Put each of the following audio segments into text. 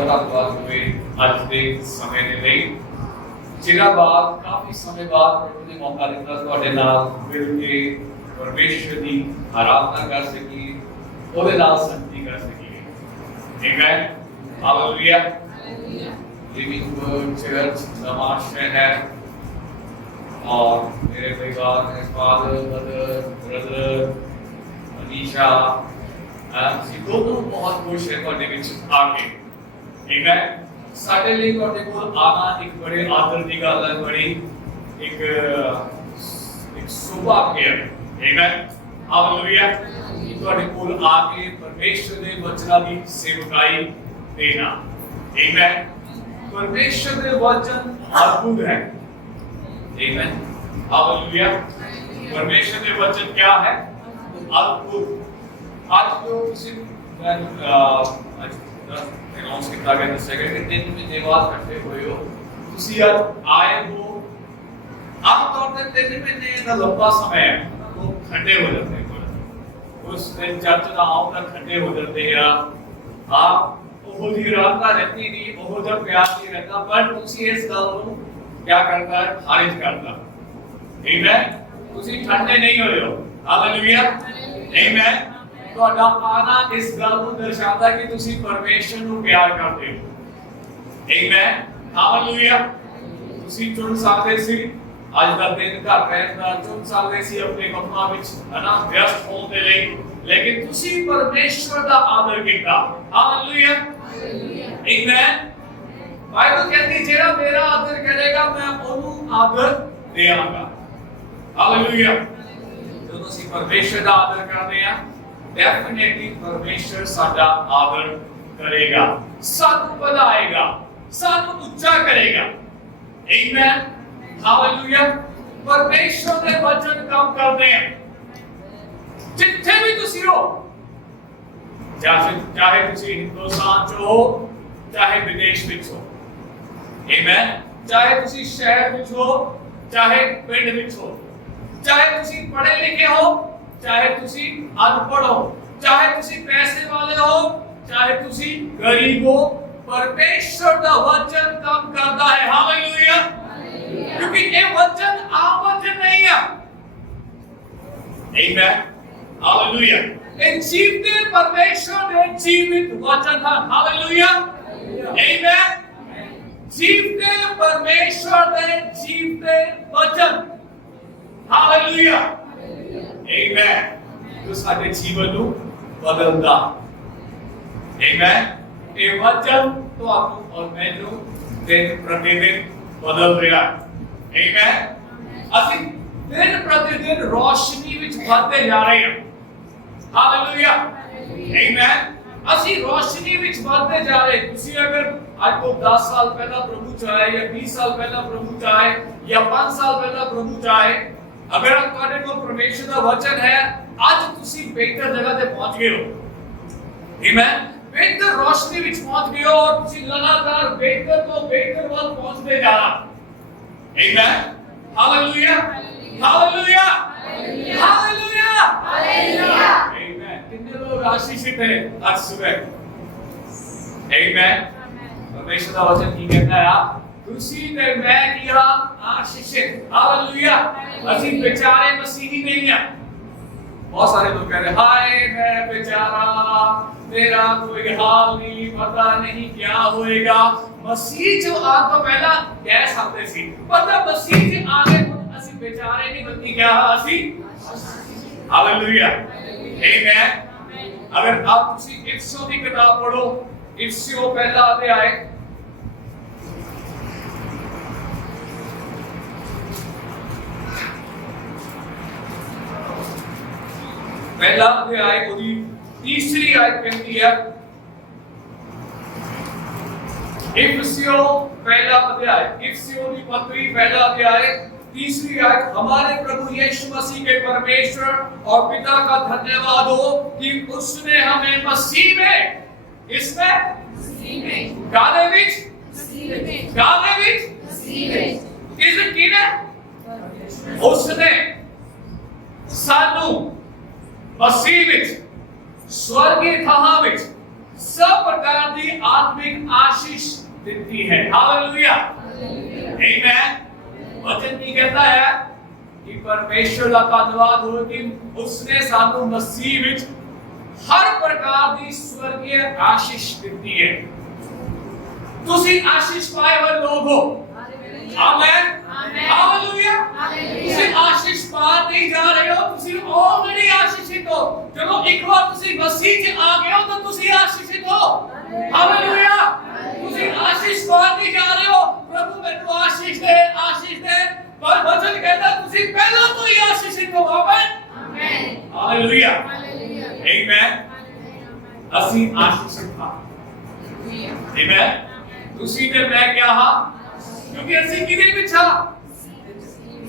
ਧੰਨਵਾਦ ਹੋਵੇ ਅੱਜ ਦੇ ਸਮੇਂ ਦੇ ਲਈ। ਚਿਰਾਂ ਬਾਅਦ ਕਾਫੀ ਸਮੇਂ ਬਾਅਦ ਪ੍ਰਭੂ ਨੇ ਮੌਕਾ ਦਿੱਤਾ ਤੁਹਾਡੇ ਨਾਲ ਮਿਲ ਕੇ ਪਰਮੇਸ਼ਰ ਦੀ ਆਰਾਧਨਾ ਕਰ ਸਕੀਏ, ਉਹਦੇ ਨਾਲ ਸੰਗਤੀ ਕਰ ਸਕੀਏ। Amen, hallelujah. Living word church नमाज है और मेरे परिवार में फादर, मदर, ब्रदर, मनीषा ਅਸੀਂ ਦੋਨੋਂ ਬਹੁਤ ਖੁਸ਼ ਹੈ ਤੁਹਾਡੇ ਵਿੱਚ ਆ ਕੇ। ਆਮੇਨ। ਸਾਡੇ ਲਈ ਤੁਹਾਡੇ ਕੋਲ ਆਣਾ ਇੱਕ ਬੜੇ ਆਦਰ ਦੀ ਗੱਲ ਹੈ, ਬੜੀ ਇੱਕ ਸੁਭਾਗਿਆ ਹੈ। Amen, hallelujah. ਤੁਹਾਡੇ ਕੋਲ ਆ ਕੇ ਪਰਮੇਸ਼ਰ ਦੇ ਵਚਨਾਂ ਦੀ ਸੇਵਕਾਈ ਦੇਣਾ। ਆਮੇਨ। परमेश्वर के वचन अद्भुत है। आमीन, हालेलुया। परमेश्वर के वचन क्या है? अद्भुत। आज जो किसी अनाउंस किया गया सेकंड के दिन में देवास इकट्ठे हुए हो, ਤੁਸੀਂ ਅੱਜ ਆਏ ਹੋ। आम तौर पर 3 महीने का लंबा समय है, तो ठंडे हो जाते हैं। उस दिन चर्च ना आओ तो ठंडे हो जाते हैं। आप ਉਹ ਦੀ ਰਾਤਾ ਰਹਿੰਦੀ ਨਹੀਂ, ਉਹ ਦਾ ਪਿਆਰ ਨਹੀਂ ਰਹਿੰਦਾ, ਪਰ ਤੁਸੀਂ ਇਸ ਗੱਲ ਨੂੰ ਕੀ ਕਰਦਾ ਹੈ? ਖਾਰਿਜ ਕਰਦਾ। ਆਮੇਨ। ਤੁਸੀਂ ਠੰਡੇ ਨਹੀਂ ਹੋਏ ਹੋ। ਹਾਲੇਲੂਇਆ। ਆਮੇਨ। ਤੁਹਾਡਾ ਆਣਾ ਇਸ ਗੱਲ ਨੂੰ ਦਰਸਾਉਂਦਾ ਕਿ ਤੁਸੀਂ ਪਰਮੇਸ਼ਰ ਨੂੰ ਪਿਆਰ ਕਰਦੇ ਹੋ। Amen, hallelujah. ਤੁਸੀਂ ਚੁਣ ਸਕਦੇ ਸੀ ਅੱਜ ਦਾ ਦਿਨ ਘਰ ਰਹਿਣ ਦਾ, ਚੁਣ ਸਕਦੇ ਸੀ ਆਪਣੇ ਕੰਮਾਂ ਵਿੱਚ ਹਨਾ ਵਿਅਸਤ ਹੋਣ ਦੇ ਲਈ, लेकिन तुसी परमेश्वर का आदर किया। हालेलुया, आमीन। बाइबल कहती है जेड़ा मेरा आदर करेगा मैं ओनू आदर देवांगा। हालेलुया। जो तुसी परमेश्वर का आदर करते हैं, डेफिनेटली परमेश्वर साडा आदर करेगा, सानू बढ़ाएगा, सानू ऊंचा करेगा। आमीन, हालेलुया। परमेश्वर के वचन काम करते हैं जिथे भी तुसी हो, चाहे तुसी हिंदुस्तान च हो, चाहे विदेश विच हो। आमीन। चाहे तुसी शहर विच हो, चाहे पिंड विच हो, चाहे तुसी पढ़े लिखे हो, चाहे तुसी अनपढ़ हो, चाहे तुसी पैसे वाले हो, चाहे तुसी गरीब हो, परमेश्वर का वचन काम करता है। हालेलुया। क्योंकि ये वचन आम वचन नहीं है। आमीन, हालेलुया। इन जीवते परमेश्वर ने जीवित वचन था। हालेलुया, आमीन। जीवते परमेश्वर ने जीवते वचन। हालेलुया, आमीन। जो साडे जीवन ਨੂੰ ਬਦਲਦਾ। आमीन। ਇਹ ਵਚਨ ਤੁਹਾਨੂੰ ਔਰ ਮੈਨੂੰ ਦਿਨ ਪ੍ਰਤੀ ਦਿਨ ਬਦਲ ਰਿਹਾ। आमीन। ਅਸੀਂ दिन प्रतिदिन रोशनी ਵਿੱਚ ਵਧਦੇ ਜਾ ਰਹੇ ਹਾਂ। हालेलुया, आमीन। ਅਸੀਂ रोशनी ਵਿੱਚ ਵਧਦੇ ਜਾ ਰਹੇ। ਤੁਸੀਂ ਅਗਰ ਅੱਜ ਤੋਂ 10 ਸਾਲ ਪਹਿਲਾਂ ਪ੍ਰਭੂ ਚਾਹੇ ਜਾਂ 20 ਸਾਲ ਪਹਿਲਾਂ ਪ੍ਰਭੂ ਚਾਹੇ ਜਾਂ 5 ਸਾਲ ਪਹਿਲਾਂ ਪ੍ਰਭੂ ਚਾਹੇ, ਅਗਰ ਤੁਹਾਡੇ ਕੋਲ ਪਰਮੇਸ਼ਰ ਦਾ ਵਚਨ ਹੈ, ਅੱਜ ਤੁਸੀਂ ਬਿਹਤਰ ਜਗ੍ਹਾ ਤੇ ਪਹੁੰਚ ਗਏ ਹੋ। ਆਮੀਨ। ਬਿਹਤਰ रोशनी ਵਿੱਚ ਪਹੁੰਚ ਗਏ ਹੋ ਔਰ ਤੁਸੀਂ ਲਗਾਤਾਰ ਬਿਹਤਰ ਤੋਂ ਬਿਹਤਰ ਵੱਲ ਪਹੁੰਚਦੇ ਜਾਣਾ। ਆਮੀਨ, हालेलुया, हालेलुया, हालेलुया, हालेलुया। आमीन। कितने लोग आशीषित हैं आज सुबह? आमीन। परमेश्वर का वचन की कहता है तुसी ते मैं किया आशीषित। हालेलुया। ਅਸੀਂ बेचारे मसीही नहीं हैं। बहुत सारे लोग कह रहे हाय मैं बेचारा, मेरा कोई हाल नहीं, पता नहीं क्या होएगा। मसीह जो आने तो पहला कह सकते सी, पर जब मसीह जी आगे ਅਸੀਂ बेचारे नहीं बल्कि क्या ਅਸੀਂ हालेलुया, आमीन। अगर आप ਤੁਸੀਂ इफिसियों की किताब पढ़ो, इफिसियों पहला अध्याय पहला अध्याय ਉਹਦੀ तीसरी आयत कहती है। इफिसियों पहला अध्याय, इफिसियों की पत्री पहला अध्याय तीसरी आयत। हमारे प्रभु यीशु मसीह के परमेश्वर और पिता का धन्यवाद हो कि उसने हमें मसीह में, इसमें मसीह में गाने विच गाने विच किस किने उसने सानू मसीह विच स्वर्गीय थां विच सब प्रकार की आत्मिक आशीष देती है। हालेलुया, आमीन। वचन की कहता है कि परमेश्वर का धन्यवाद हो कि उसने सानू मसीह विच हर प्रकार की स्वर्गीय आशीष दी है। तुसी आशीष पाए हुए लोग हो। आमीन, हालेलुया। तुसी आशीष पा नहीं जा रहे हो, तुसी ऑलरेडी आशीषित हो। चलो एक बार तुसी मसीह च आ गए हो तो तुसी आशीषित हो। हालेलुया। तुसी आशीष पा नहीं जा रहे हो, प्रभु मैनू आशीष दे, आशीष दे, पर वचन कहता तुसी पहले तो ही आशीषित हो। आमीन, हालेलुया, आमीन। ਅਸੀਂ ਆਸ਼ੀषित ਹਾਂ। ਆਮੀਨ। ਤੁਸੀਂ ਤੇ ਮੈਂ ਕਿਹਾ ਹਾਂ ਕਿਉਂਕਿ ਅਸੀਂ ਕਿਹਦੇ ਵਿੱਚ ਹਾਂ?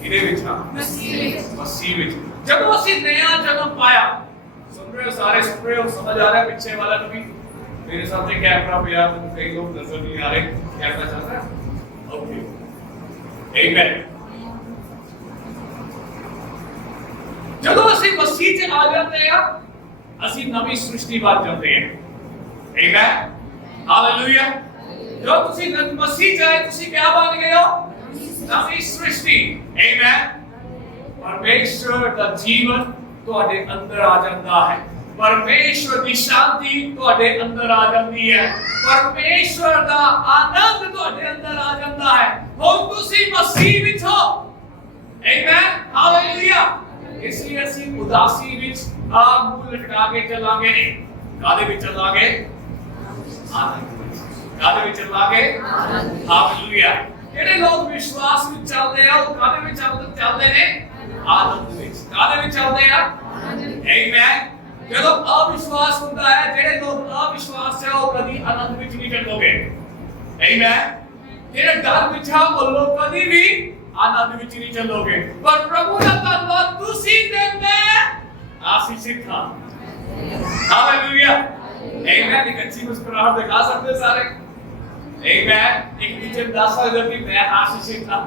ਕਿਹਦੇ ਵਿੱਚ ਹਾਂ? ਮਸੀਹ ਵਿੱਚ। ਜਦੋਂ ਅਸੀਂ ਨया ਜਨਮ ਪਾਇਆ, ਸੁਣ ਰਹੇ ਹੋ ਸਾਰੇ, ਸੁਣ ਰਹੇ ਹੋ, ਸਮਝ ਆ ਰਿਹਾ ਪਿੱਛੇ ਵਾਲਾ ਨੂੰ ਵੀ? मेरे सामने कैमरा पे यार कई लोग नजर नहीं आ रहे, कैमरा चल रहा है? ओके, आमीन। ਜਦੋਂ ਅਸੀਂ ਮਸੀਹ 'ਚ ਆ ਜਾਂਦੇ ਆ ਅਸੀਂ ਨਵੀਂ ਸ੍ਰਿਸ਼ਟੀ ਬਣ ਜਾਂਦੇ ਹਾਂ। ਆਮੀਨ, ਹਾਲੇਲੂਇਆ। ਜੋ ਤੁਸੀਂ ਮਸੀਹ 'ਚ ਆਏ ਤੁਸੀਂ ਕੀ ਬਣ ਗਏ ਹੋ? ਨਵੀਂ ਸ੍ਰਿਸ਼ਟੀ। ਆਮੀਨ। ਪਰਮੇਸ਼ਵਰ ਦਾ ਜੀਵਨ ਤੁਹਾਡੇ ਅੰਦਰ ਆ ਜਾਂਦਾ ਹੈ। परमेश्वर की शांति ਤੁਹਾਡੇ ਅੰਦਰ ਆ ਜਾਂਦੀ ਹੈ। ਪਰਮੇਸ਼ਵਰ ਦਾ ਆਨੰਦ ਤੁਹਾਡੇ ਅੰਦਰ ਆ ਜਾਂਦਾ ਹੈ। ਹੁਣ ਤੁਸੀਂ ਮਸੀਹ ਵਿੱਚ ਹੋ। ਆਮੀਨ, ਹਾਲੇਲੂਇਆ। ਇਸ ਲਈ ਅਸੀਂ ਉਦਾਸੀ ਵਿੱਚ ਮੂੰਹ ਲਟਕਾ ਕੇ ਚੱਲਾਂਗੇ ਨਹੀਂ। ਕਾਹਦੇ ਵਿੱਚ ਚੱਲਾਂਗੇ? ਆਨੰਦ ਵਿੱਚ। ਕਾਹਦੇ ਵਿੱਚ ਚੱਲਾਂਗੇ? ਹਾਲੇਲੂਇਆ। ਜਿਹੜੇ ਲੋਕ ਵਿਸ਼ਵਾਸ ਵਿੱਚ ਚੱਲਦੇ ਆ ਉਹ ਕਾਹਦੇ ਵਿੱਚ ਚੱਲਦੇ ਨੇ? ਆਨੰਦ ਵਿੱਚ। ਕਾਹਦੇ ਵਿੱਚ ਚੱਲਦੇ ਆ? ਆਮੀਨ। ਜਦੋਂ ਅਵਿਸ਼ਵਾਸ ਹੁੰਦਾ ਹੈ, ਜਿਹੜੇ ਲੋਕ ਅਵਿਸ਼ਵਾਸ ਹੈ ਉਹ ਕਦੀ ਆਨੰਦ ਵਿੱਚ ਨਹੀਂ ਚੱਲੋਗੇ। ਆਮੀਨ। ਜਿਹੜੇ ਡਰ ਵਿੱਚ ਆ ਉਹ ਲੋਕ ਕਦੀ ਵੀ ਆਨੰਦ ਵਿੱਚ ਨਹੀਂ ਚੱਲੋਗੇ। ਪਰ ਪ੍ਰਭੂ ਦਾ ਧੰਨਵਾਦ, ਤੁਸੀਂ ਤੇ ਮੈਂ ਆਸ਼ੀषित ਹਾਂ। ਹਾਲੇਲੂਇਆ, ਆਮੀਨ। ਇੱਕ ਅੱਛੀ ਮੁਸਕਰਾਹਟ ਦਿਖਾ ਸਕਦੇ ਸਾਰੇ। ਆਮੀਨ। ਇੱਕ ਦੂਜੇ ਨੂੰ ਦੱਸ ਸਕਦੇ ਹੋ ਕਿ ਮੈਂ ਆਸ਼ੀषित ਹਾਂ।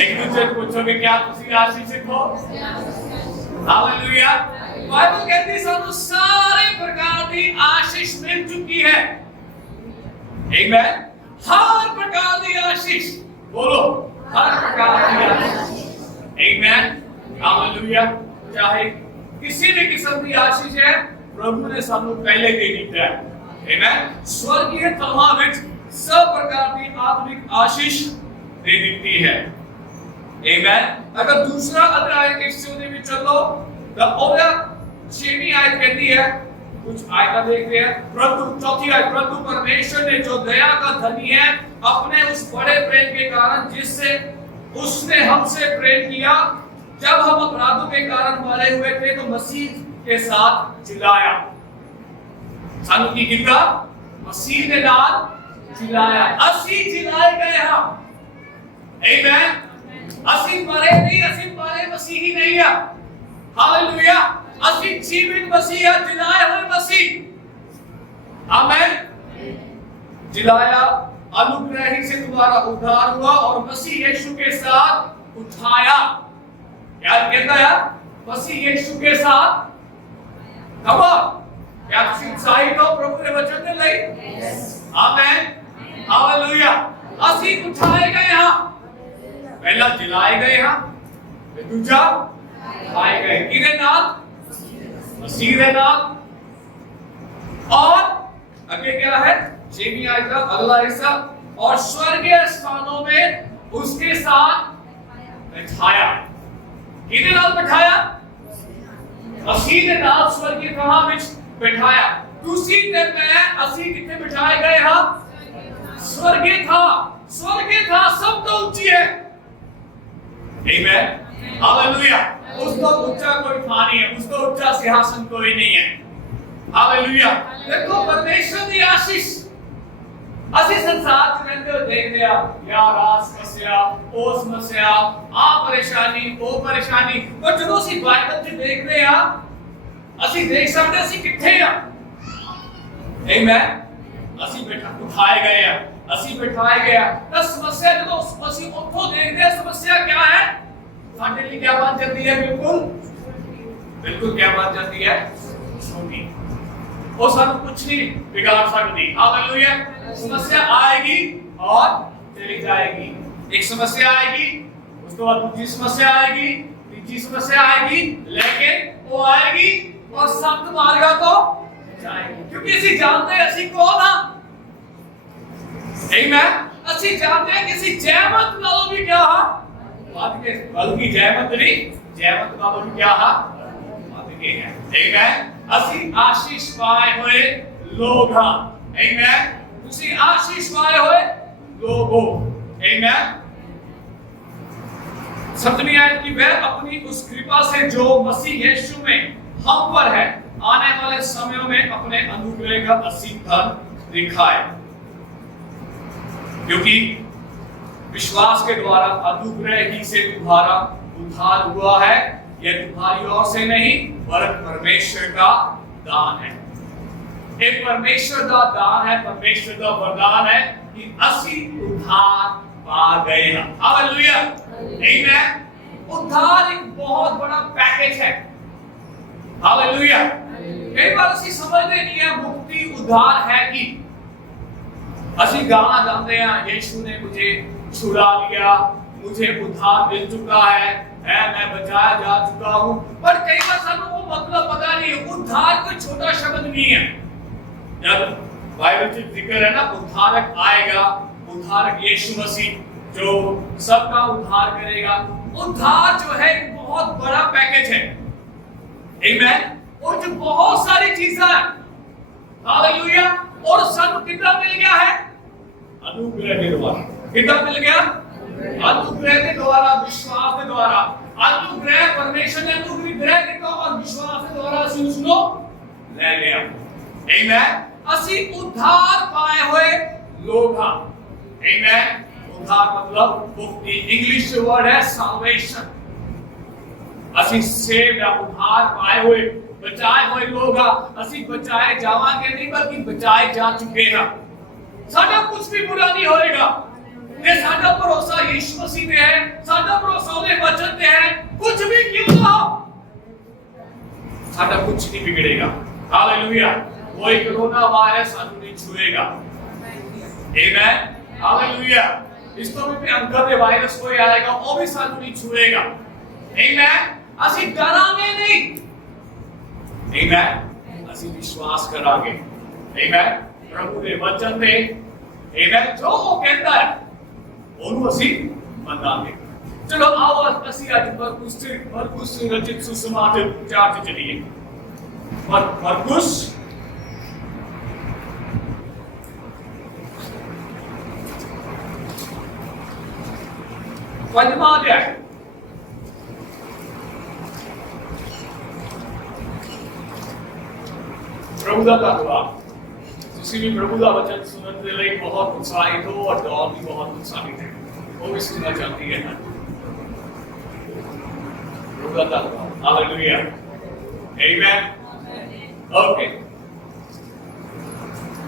ਇੱਕ ਦੂਜੇ ਨੂੰ ਪੁੱਛੋਗੇ ਕਿਆ ਤੁਸੀਂ ਆਸ਼ੀषित ਹੋ? ਹਾਲੇਲੂਇਆ। बाइबल कहती है सानू सारे प्रकार की आशीष मिल चुकी है। आमीन। हर प्रकार की आशीष, बोलो हर प्रकार की आशीष। आमीन, हालेलुया। चाहे किसी भी किस्म की आशीष है प्रभु ने सानू पहले दे दी है। आमीन। स्वर्गीय तलवा विच सब प्रकार की आत्मिक आशीष दे दी है। आमीन। अगर दूसरा अध्याय इससे दे विच चलो तो ओदा 6वीं आयत कहती है, कुछ आयत देखते हैं। परंतु 4थी आयत, परंतु परमेश्वर ने जो दया का धनी है अपने उस बड़े प्रेम के कारण जिससे उसने हमसे प्रेम किया, जब हम अपराधों के कारण मरे हुए थे तो मसीह के साथ जिलाया। सानू की कीता? मसीह ने नाल जिलाया। ਅਸੀਂ जिलाए गए हां। आमीन। ਅਸੀਂ मरे नहीं, ਅਸੀਂ मरे मसीही नहीं है। हालेलुया। ਅਸੀਂ जीवित मसीह है, जिलाए हुए मसीह। आमीन। जिलाया, अनुग्रह ही से तुम्हारा उद्धार हुआ और मसीह यीशु के साथ उठाया। क्या कहता है? मसीह यीशु के साथ। कब? क्या तुम उत्साहित हो प्रभु के वचन के लिए? आमीन, हालेलुया। ਅਸੀਂ उठाए गए हां। पहला जिलाए गए हां, फिर दूसरा उठाए गए। किने नाल? मसीह के नाल। और आगे क्या है? 6वीं आयत का अगला हिस्सा, और स्वर्गीय स्थानों में उसके साथ बैठाया। किने नाल बैठाया? मसीह के नाल स्वर्गीय कहां विच बैठाया। तुसी ते मैं ਅਸੀਂ किथे बिठाए गए हां? स्वर्गीय था। स्वर्गीय था सब तो ऊंची है। आमीन, हालेलुया। उसको ऊंचा कोई था नहीं है, उसको ऊंचा सिंहासन कोई नहीं है। हालेलुया। देखो परमेश्वर की आशीष। ਅਸੀਂ ਸੰਸਾਰ ਚ ਰਹਿੰਦੇ ਹੋ ਦੇਖਦੇ ਆ ਯਾਰ ਆ ਸਮੱਸਿਆ, ਉਹ ਸਮੱਸਿਆ, ਆ ਪਰੇਸ਼ਾਨੀ, ਉਹ ਪਰੇਸ਼ਾਨੀ। ਪਰ ਜਦੋਂ ਅਸੀਂ ਬਾਈਬਲ ਚ ਦੇਖਦੇ ਆ ਅਸੀਂ ਦੇਖ ਸਕਦੇ ਅਸੀਂ ਕਿੱਥੇ ਆ। ਆਮੀਨ। ਅਸੀਂ ਉਠਾਏ ਗਏ ਆ, ਅਸੀਂ ਬਿਠਾਏ ਗਏ ਆ। ਤਾਂ ਸਮੱਸਿਆ ਜਦੋਂ ਅਸੀਂ ਉੱਥੋਂ ਦੇਖਦੇ ਆ ਸਮੱਸਿਆ ਕੀ ਹੈ ਸਾਡੇ ਲਈ ਕੀ ਬਣ ਜਾਂਦੀ ਹੈ? ਬਿਲਕੁਲ ਬਿਲਕੁਲ ਕੀ ਬਣ ਜਾਂਦੀ ਹੈ? ਛੋਟੀ। वो सानू कुछ नहीं बिगाड़ सकती। हालेलुया। समस्या आएगी और चली जाएगी। एक समस्या आएगी, उसके बाद दूसरी समस्या आएगी, तीसरी समस्या आएगी, लेकिन वो आएगी और सख्त मारेगा तो जाएगी, क्योंकि ਅਸੀਂ जानते हैं ਅਸੀਂ कौन हां। आमीन। ਅਸੀਂ जानते हैं कि ਅਸੀਂ जयमत नालों भी क्या हां, बात के बल्कि जयमत नहीं, जयमत नालों भी क्या हां, बात के हैं। आमीन। ਅਸੀਂ आशीष पाए हुए लोग हां। आमीन। ਤੁਸੀਂ आशीष पाए हुए लोग हो। आमीन। सप्तमी आयत की वह अपनी उस कृपा से जो मसीह यीशु में हम पर है आने वाले समयों में अपने अनुग्रह का असीम धन दिखाए, क्योंकि विश्वास के द्वारा अनुग्रह ही से तुम्हारा उद्धार हुआ है। यह तुम्हारी ओर से नहीं वरन परमेश्वर का दान है। एक परमेश्वर का दान है, परमेश्वर का वरदान है कि असी उद्धार पा गए हैं। हालेलुया। आमीन। उद्धार एक बहुत बड़ा पैकेज है। हालेलुया। कई बार ਅਸੀਂ समझते नहीं है मुक्ति उद्धार है कि ਅਸੀਂ गाना गाते हैं यीशु ने मुझे छुड़ा लिया, मुझे उद्धार मिल चुका है, मैं बचाया जा चुका हूं, पर कई बार ਸਾਨੂੰ वो मतलब पता नहीं है। उद्धार कोई छोटा शब्द नहीं है। जब बाइबल में जिक्र है ना उद्धारक आएगा, उद्धारक यीशु मसीह जो सबका उद्धार करेगा। उद्धार जो है एक बहुत बड़ा पैकेज है। आमीन। और जो बहुत सारी चीजें हैं। हालेलुया। और सब कितना मिल गया है, अनुग्रह के द्वारा। कितना मिल गया, अनुग्रह के द्वारा, विश्वास के द्वारा। अनुग्रह परमेश्वर ने अनुग्रह किया और विश्वास के द्वारा ਅਸੀਂ ਉਸ ਨੂੰ ले लिया। आमीन। ਅਸੀਂ उद्धार पाए हुए लोग हैं। आमीन। उद्धार मतलब मुक्ति, इंग्लिश वर्ड है salvation। ਅਸੀਂ सेव या उद्धार पाए हुए, बचाए हुए लोग हैं। ਅਸੀਂ बचाए जावांगे नहीं बल्कि बचाए जा चुके हैं। साडा कुछ भी बुरा नहीं होएगा जे साडा भरोसा यीशु मसीह पे है, साडा भरोसा ਉਹਦੇ वचन पे है। कुछ भी क्यों ना हो, साडा कुछ नहीं बिगड़ेगा। हालेलुया। कोई कोरोना वायरस ਸਾਨੂੰ नहीं छुएगा। आमीन। हालेलुया। इस तो भी अंकर दे वायरस कोई आएगा वो भी ਸਾਨੂੰ नहीं छुएगा। आमीन। ਅਸੀਂ डरांगे नहीं। आमीन। ਅਸੀਂ विश्वास करांगे। आमीन। प्रभु ਦੇ वचन ਤੇ आमीन जो वो कहता है ਉਹਨੂੰ ਅਸੀਂ ਮੰਨਾਂਗੇ। चलो आओ ਅਸੀਂ ਅੱਜ मरकुस रचित सुसमाचार 4 ਚ चलिए। मरकुस पंजवां अध्याय। प्रभु का धन्यवाद। ਤੁਸੀਂ भी प्रभु का वचन सुनने के लिए बहुत उत्साहित हो और डॉल भी बहुत उत्साहित है, वो भी सुनना चाहती है। प्रभु का धन्यवाद। हालेलुया। आमीन। ओके।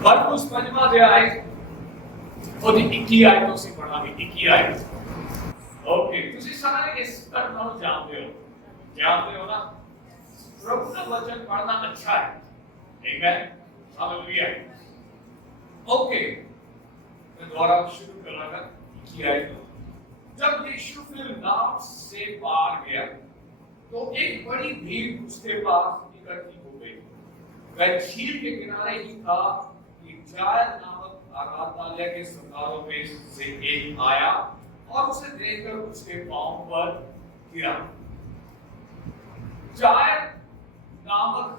मरकुस पंजवां अध्याय और 21 आयतों से पढ़ांगे। 21 आयत। ओके। ਤੁਸੀਂ ਸਾਰੇ इस घटना को जानते हो ना। प्रभु का वचन पढ़ना अच्छा है। आमीन। हालेलुया। ओके। मैं दोबारा शुरू करांगा। 21 आयत। जब यीशु फिर नाव से पार गया तो एक बड़ी भीड़ उसके पास इकट्ठी हो गई। वह झील के किनारे ही था कि जायद नामक आराधनालय के सरदारों में से एक आया और उसे देखकर उसके पांव पर गिरा। जायद नामक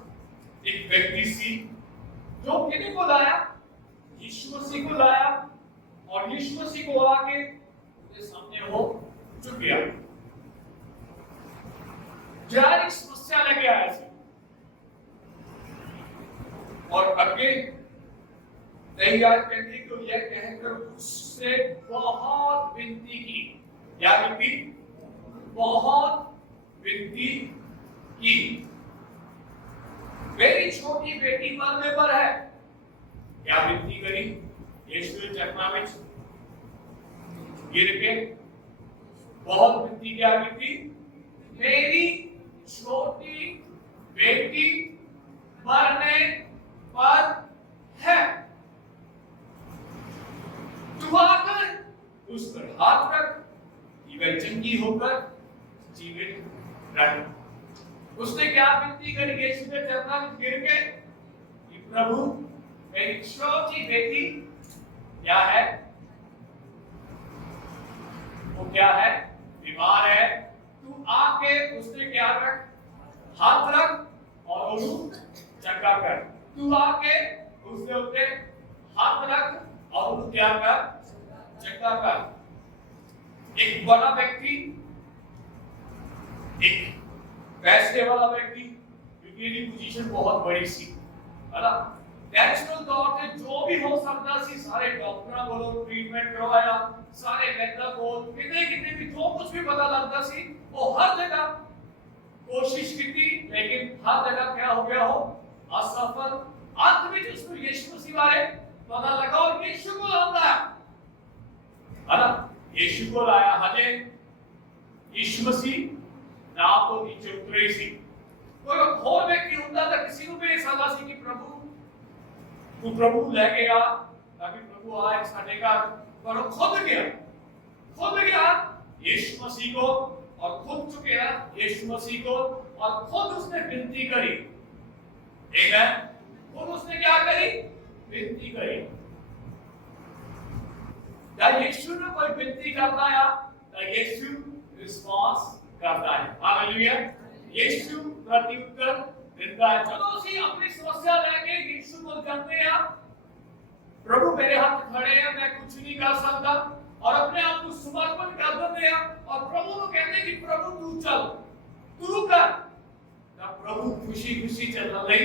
एक व्यक्ति सी जो किन्हीं को लाया, यीशु मसीह को लाया और यीशु मसीह को आके उसके सामने वो झुक गया। जायद एक समस्या लेके आया था और आगे तैयार करने को यह कहकर उससे बहुत विनती की। क्या विनती? बहुत विनती की। मेरी छोटी बेटी मरने पर है। क्या विनती करी? यीशु ने चकमा में गिर के बहुत विनती। क्या विनती? मेरी छोटी बेटी मरने पर है। तू आकर उस पर हाथ रख कि वह चंगी होकर जीवित रहे। उसने क्या विनती करी यीशु के चरणों में गिर के कि प्रभु मेरी छोटी बेटी क्या है, वो क्या है, बीमार है, तू आके उसने क्या रख, हाथ रख और उसको चंगा कर। तू आके उसके ऊपर हाथ रख और उसको क्या कर, चंगा कर। एक बड़ा व्यक्ति, एक पैसे वाला व्यक्ति, क्योंकि ये पोजीशन बहुत बड़ी सी है ना, नेचुरल तौर पे जो भी हो सकता सी, सारे डॉक्टर बोलो ट्रीटमेंट करवाया, सारे वैद्य को कितने कितने भी जो कुछ भी पता लगता सी, वो हर जगह कोशिश की, लेकिन हर जगह क्या हो गया हो, असफल। अंत में जिसको यीशु मसीह बारे पता लगा और यीशु को लाया है ना, यीशु को लाया हजे यीशु मसीह ना तो नीचे उतरे सी। कोई और व्यक्ति होता था, किसी को भी ऐसा था कि प्रभु तू प्रभु ले गया ताकि प्रभु आए साढ़े का, पर वो खुद गया यीशु मसीह को और खुद चुके यीशु मसीह को और खुद उसने विनती करी। आमेन। खुद उसने क्या करी, विनती करी। जब यीशु ने कोई विनती करता है तो यीशु रिस्पांस करता है। हालेलुया। यीशु प्रत्युत्तर देता है। चलो उसी अपनी समस्या लेके यीशु को जानते हैं, प्रभु मेरे हाथ खड़े हैं, मैं कुछ नहीं कर सकता, और अपने आप को समर्पण कर देते हैं और प्रभु को कहते हैं कि प्रभु तू चल, तू कर। तब प्रभु खुशी खुशी चलने लगे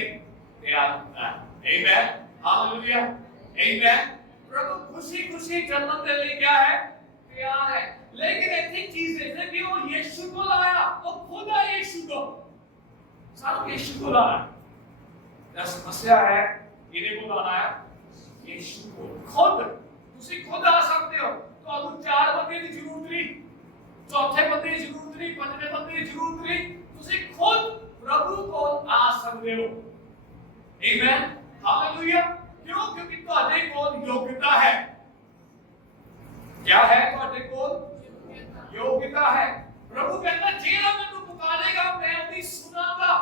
तैयार होता है। आमेन। हालेलुया। आमेन। प्रभु खुशी खुशी चलने के लिए क्या है, तैयार है। लेकिन एक चीज है कि वो यीशु को लाया, वो खुद है यीशु को, सब यीशु को लाया। समस्या है इन्हें को लाना है यीशु को खुद। तुसी खुद आ सकते हो तो अब 4 बंदे की जरूरत नहीं, चौथे बंदे की जरूरत नहीं, पंजवें बंदे की जरूरत नहीं, तुसी खुद प्रभु को आ सकते हो। आमेन। हालेलुया। क्यों? क्योंकि तुम्हारे कोल योग्यता है। क्या है तुम्हारे कोल? योग्यता है। प्रभु कहता है जेला में तू पुकारेगा मैं उन्हें सुनाऊंगा।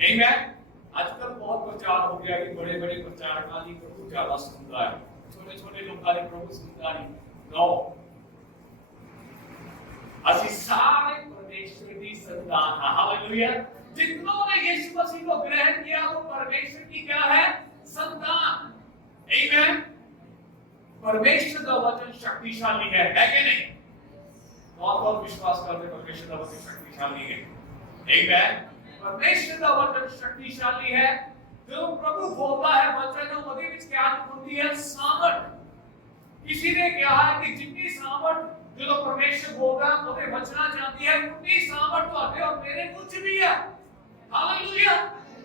आमेन। आजकल बहुत प्रचार हो गया कि बड़े बड़े प्रचारक आदि प्रभु ज्यादा सुनता है, छोटे छोटे लोग आदि प्रभु सुनता नहीं। नो, असि सारे परमेश्वर की संतान है। हालेलुया। जितनों ने यीशु मसीह को ग्रहण किया वो परमेश्वर की क्या है, संतान। आमेन। परमेश्वर का वचन शक्तिशाली है कि नहीं? बहुत विश्वास करते परमेश्वर का वचन शक्तिशाली है। आमेन। परमेश्वर का वचन शक्तिशाली है। जो प्रभु बोलता है वचन ਉਹਦੇ ਵਿੱਚ क्या होती है, सामर्थ। किसी ने कहा है कि जितनी सामर्थ जो परमेश्वर बोलता है ਉਹਦੇ वचना चाहती है, उतनी सामर्थ ਤੁਹਾਡੇ और मेरे कुछ भी है। हालेलुया।